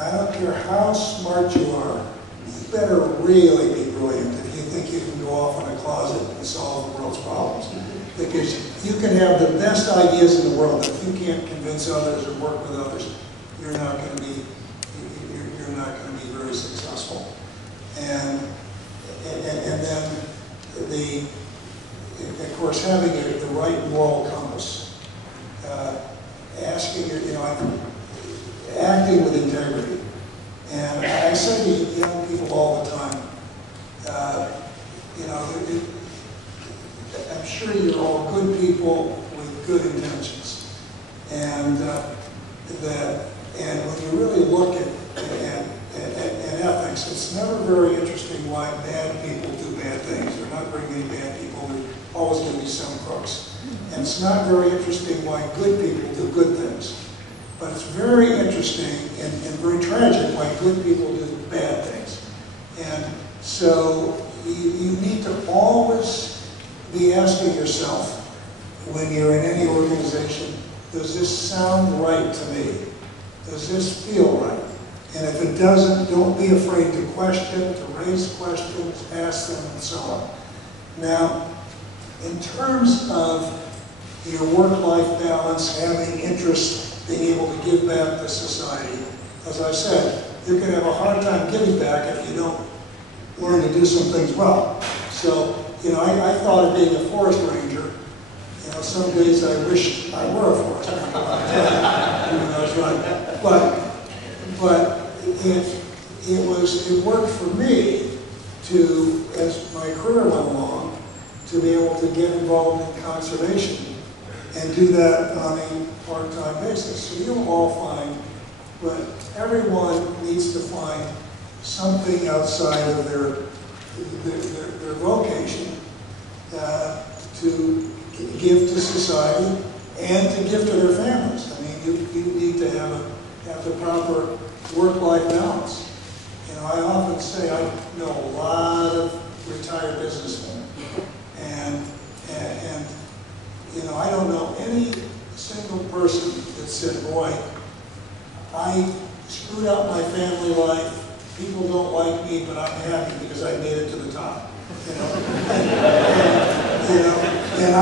I don't care how smart you are, you better really be brilliant if you think you can go off in a closet and solve the world's problems. Because you can have the best ideas in the world, but if you can't convince others or work with others, you're not going to be very successful. And then of course, having the right moral compass, acting with integrity. And I say to young people all the time, I'm sure you're all good people with good intentions, and when you really look at ethics, it's never very interesting why bad people do bad things. There are not very many bad people. There's always going to be some crooks. And it's not very interesting why good people do good things. But it's very interesting and very tragic why good people do bad things. And so you need to always be asking yourself, when you're in any organization, does this sound right to me? Does this feel right? And if it doesn't, don't be afraid to question, to raise questions, ask them, and so on. Now, in terms of your work-life balance, having interest, being able to give back to society, as I said, you can have a hard time giving back if you don't learn to do some things well. So, I thought of being a forest ranger. Some days I wish I were a forest ranger. That's right. But it worked for me to, as my career went along, to be able to get involved in conservation and do that on a part-time basis. So you'll all find, but everyone needs to find something outside of their vocation to give to society and to give to their families. I mean, you need to have the proper work-life balance. I often say I know a lot of retired businessmen, and I don't know any single person that said, boy, I screwed up my family life, people don't like me, but I'm happy because I made it to the top. And I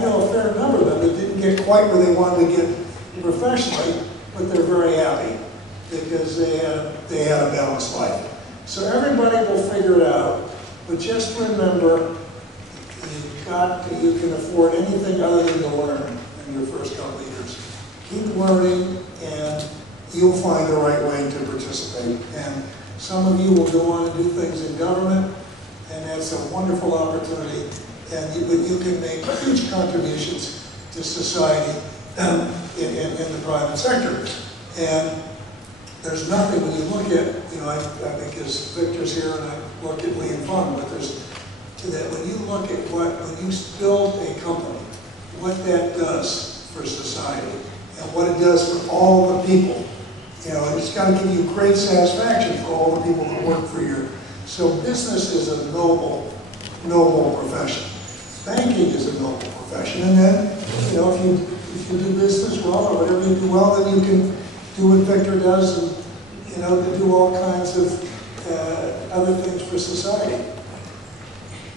know a fair number of them that didn't get quite where they wanted to get professionally, but they're very happy because they had a balanced life. So everybody will figure it out, but just remember, you can afford anything other than to learn in your first couple of years. Keep learning, and you'll find the right way to participate. And some of you will go on and do things in government, and that's a wonderful opportunity. And you can make huge contributions to society in the private sector. And there's nothing, when you look at, I think as Victor's here and I look at Lee and Fung, but there's that when you look at when you build a company, what that does for society and what it does for all the people, it's got to give you great satisfaction for all the people that work for you. So business is a noble profession. Banking is a noble profession. And then, if you do business well or whatever you do well, then you can do what Victor does and, to do all kinds of other things for society.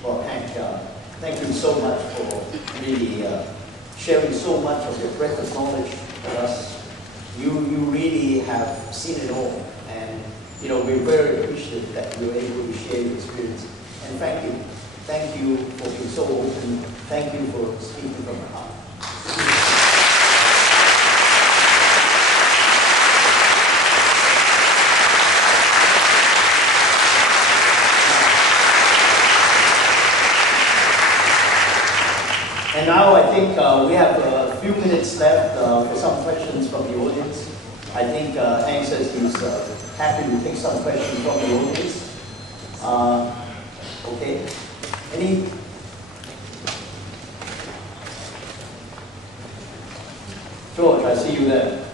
Well, Hank, thank you so much for really sharing so much of your breadth of knowledge with us. You really have seen it all, and we're very appreciative that you're able to share your experience. And thank you for being so open. Thank you for speaking from the heart. And now I think we have a few minutes left for some questions from the audience. I think Hank says he's happy to take some questions from the audience. Okay. Any? George, I see you there.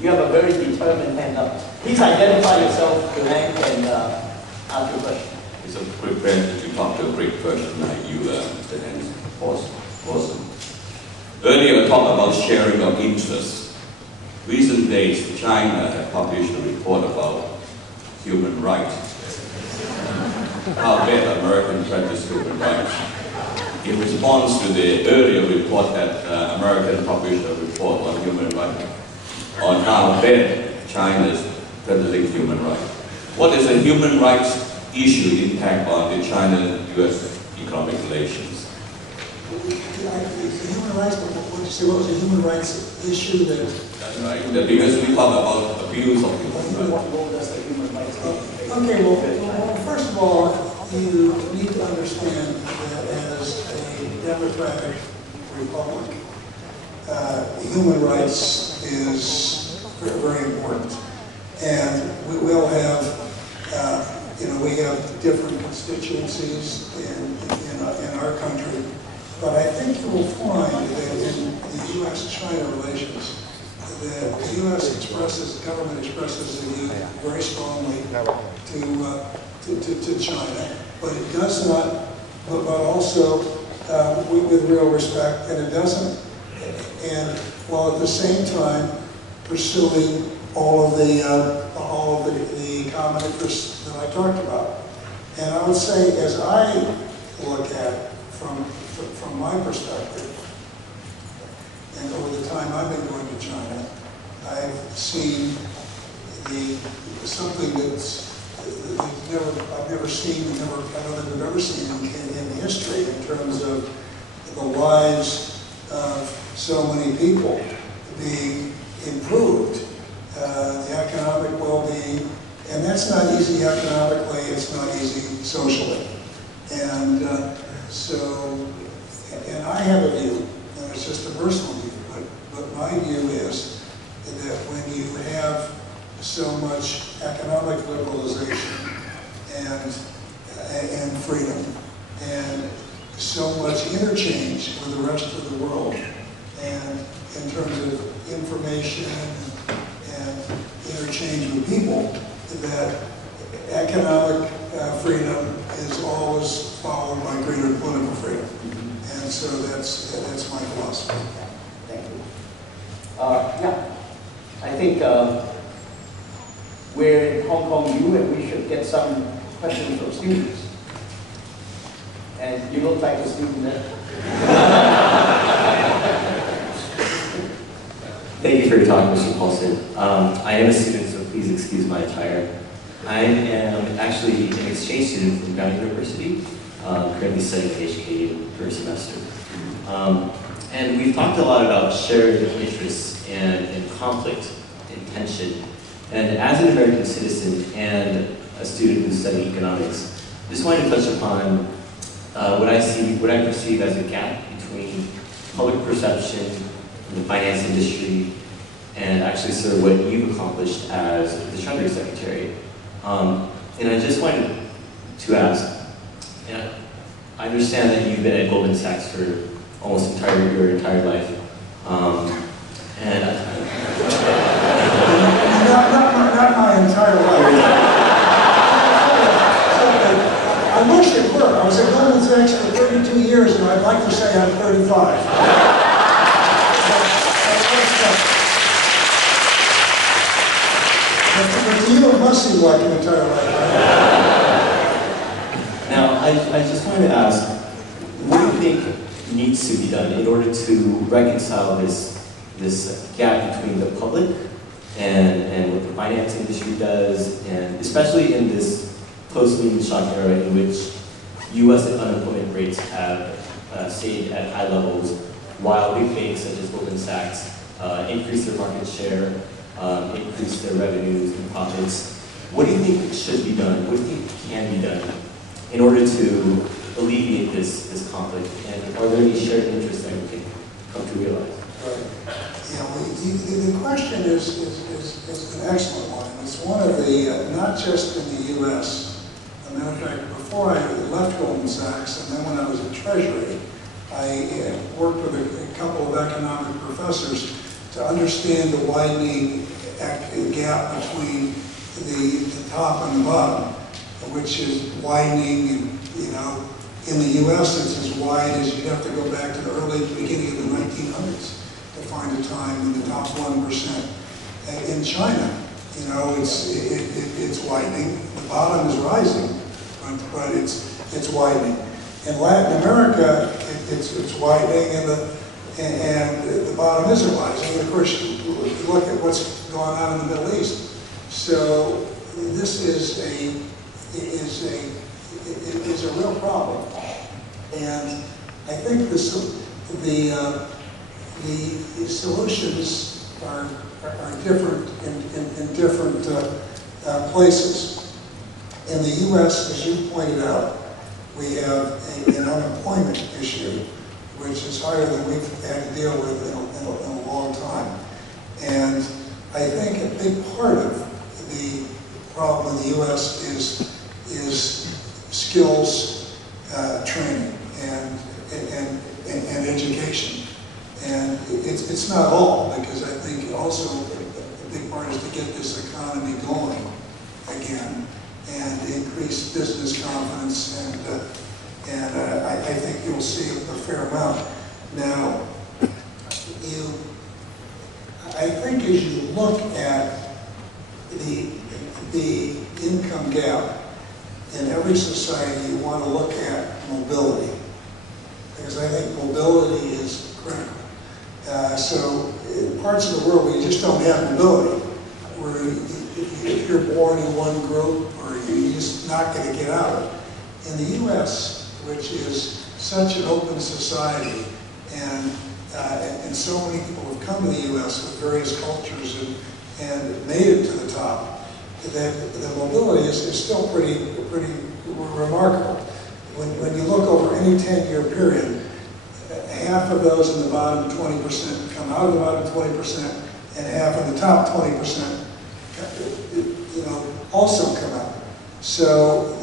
You have a very determined hand up. Please identify yourself to Hank and ask your question. It's a great pleasure to talk to a great person like you, Mr. Hans Paulson. Earlier, I talked about sharing of interests. Recent days, China has published a report about human rights. How bad Americans practice human rights. in response to the earlier report that American published a report on human rights, on how bad China is protecting human rights. What is the human rights issue impact on the China-U.S. economic relations? The human rights, what did you say, what was the human rights issue that? That's right, because we talk about abuse of human rights. What role does the human rights Okay, well, first of all, you need to understand that as a democratic republic, human rights is very, very important. And we will have, we have different constituencies in our country. But I think you will find that in the U.S.-China relations, that the U.S. the government expresses a view very strongly to China, but it does not, but also with real respect, and it doesn't, and while at the same time pursuing all of the common interests that I talked about. And I would say, as I look at it from my perspective, and over the time I've been going to China, I've seen something I've never seen, I don't think we've ever seen in history in terms of the lives of so many people being improved, the economic well-being, and that's not easy economically, it's not easy socially. And and I have a view, and it's just a personal view, but my view is that when you have so much economic liberalization and freedom and so much interchange with the rest of the world, and in terms of information and interchange with people, that economic freedom is always followed by greater political freedom. And so that's my philosophy. Thank you. Yeah, I think we're in Hong Kong U, and we should get some questions from students. And you look like a student there. Thank you for your talk, Mr. Paulson. I am a student, so please excuse my attire. I am actually an exchange student from Brown University, currently studying HK for a semester. And we've talked a lot about shared interests and conflict and tension. And as an American citizen and a student who's studying economics, I just wanted to touch upon what I perceive as a gap between public perception in the finance industry and actually sort of what you've accomplished as the Treasury Secretary. And I just wanted to ask, I understand that you've been at Goldman Sachs for almost your entire life. And not my entire life. I wish it were. I was at Goldman Sachs for 32 years, and I'd like to say I'm 35. But to you, it must seem like an entire life, right? now, I just wanted to ask, what do you think needs to be done in order to reconcile this gap between the public and what the finance industry does, and especially in this post-Lehman shock era in which U.S. unemployment rates have stayed at high levels, while big banks such as Goldman Sachs increase their market share, increase their revenues and profits. What do you think should be done? What do you think can be done in order to alleviate this conflict? And are there any shared interests that we can come to realize? Right. The question is an excellent one. It's one of the, not just in the U.S. As a matter of fact, before I left Goldman Sachs, and then when I was at Treasury, I worked with a couple of economic professors to understand the widening gap between the top and the bottom, which is widening, and, in the U.S. it's as wide as you'd have to go back to the early beginning of the 1900s to find a time in the top 1%. In China, it's widening. The bottom is rising, but it's widening. In Latin America, it's widening, and the bottom isn't rising. And of course, you look at what's going on in the Middle East. So this is a real problem, and I think the solutions are different in different places. In the U.S., as you pointed out, we have an unemployment issue, which is higher than we've had to deal with in a long time. And I think a big part of the problem in the U.S. is skills training and education. And it's not all, because I think also a big part is to get this economy going again and increase business confidence, and I think you'll see a fair amount. Now, I think as you look at the income gap in every society, you want to look at mobility, because I think mobility is critical. So in parts of the world where you just don't have mobility, where if you're born in one group, or you're just not going to get out. In the U.S., which is such an open society, and so many people have come to the U.S. with various cultures and made it to the top, that the mobility is still pretty remarkable. When you look over any 10-year period, half of those in the bottom 20% come out of the bottom 20%, and half of the top 20%, also come out. So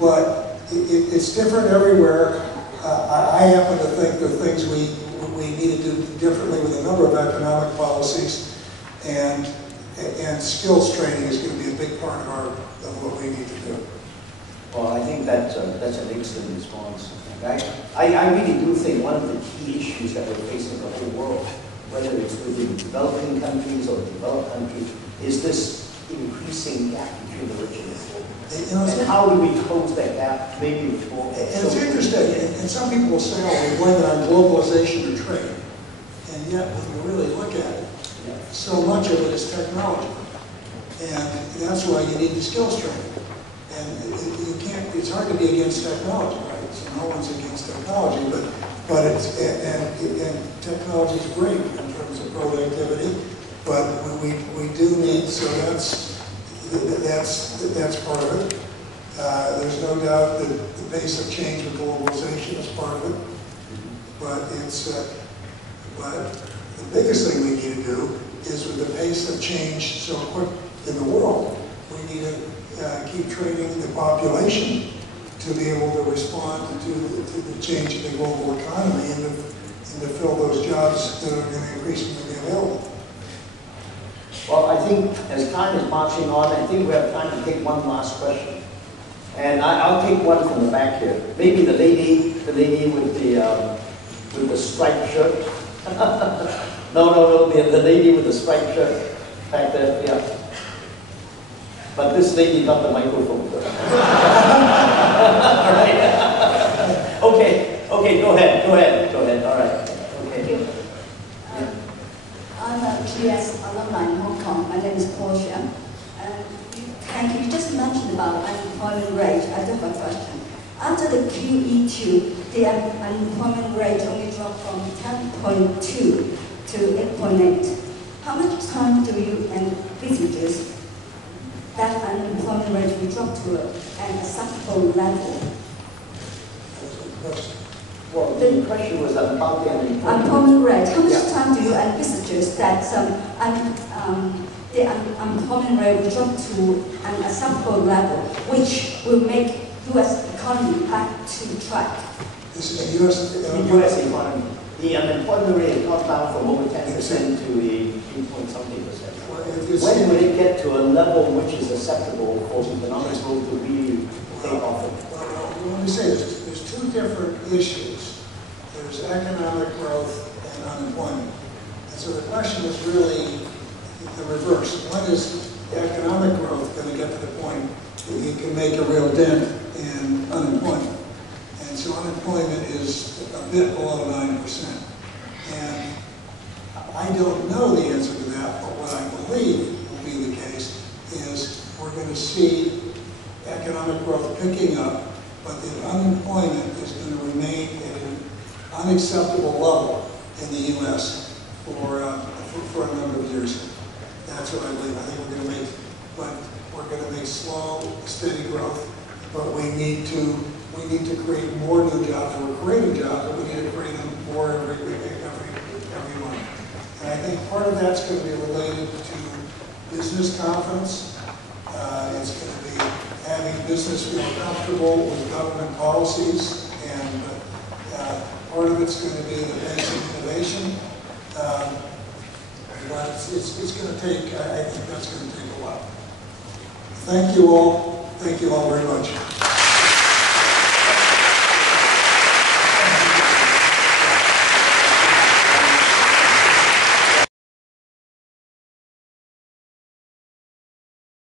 but it's different everywhere. I happen to think there are things we need to do differently with a number of economic policies, and skills training is going to be a big part of what we need to do. Well, I think that's an excellent response. I really do think one of the key issues that we're facing in the whole world, whether it's within developing countries or developed countries, is this increasing gap between the rich and the poor. And how do we close that gap? Maybe before. And it's interesting, and some people will say, oh, we blame it on globalization or trade. And yet, when you really look at it, so much of it is technology. And that's why you need the skills training. And you can't, it's hard to be against technology, right? So no one's against technology, but it's, and technology is great in terms of productivity, but we do need, so that's part of it. There's no doubt that the pace of change with globalization is part of it, but but the biggest thing we need to do is, with the pace of change so quick in the world, we need to keep training the population to be able to respond to the change in the global economy, and to fill those jobs that are going to increasingly be available. Well, I think as time is marching on, I think we have time to take one last question. And I'll take one from the back here. Maybe the lady with the striped shirt. No, the lady with the striped shirt back there, yeah. But this lady got the microphone. All right. Okay, go ahead, all right. Okay. Thank you. I'm a GS alumni in Hong Kong. My name is Paulson. Thank you. You just mentioned about unemployment rate. I do have a question. After the QE2, the unemployment rate only dropped from 10.2 to 8.8. How much time do you envisage that unemployment rate will drop to an acceptable level? Well, the question was about the unemployment rate. How much time do you envisage that the unemployment rate will drop to an acceptable level, which will make U.S. economy back to track? This is the U.S. economy. The unemployment rate has gone down from over 10% to the 8-point-something percent. When will it get to a level which is acceptable for economic growth to really take off? Well, let me say this. There's two different issues. There's economic growth and unemployment. And so the question is really the reverse. When is economic growth going to get to the point that you can make a real dent in unemployment? And so unemployment is a bit below 9%. And I don't know the answer to that, but what I believe will be the case is we're going to see economic growth picking up, but the unemployment is going to remain at an unacceptable level in the U.S. for a number of years. That's what I believe. I think we're going to make slow, steady growth, but we need to create more new jobs. We're creating jobs, but we need to create them more every month. And I think part of that's going to be related to business confidence. It's going to be having business feel comfortable with government policies, and part of it's going to be the pace of innovation. But it's going to take, I think that's going to take a while. Thank you all. Thank you all very much.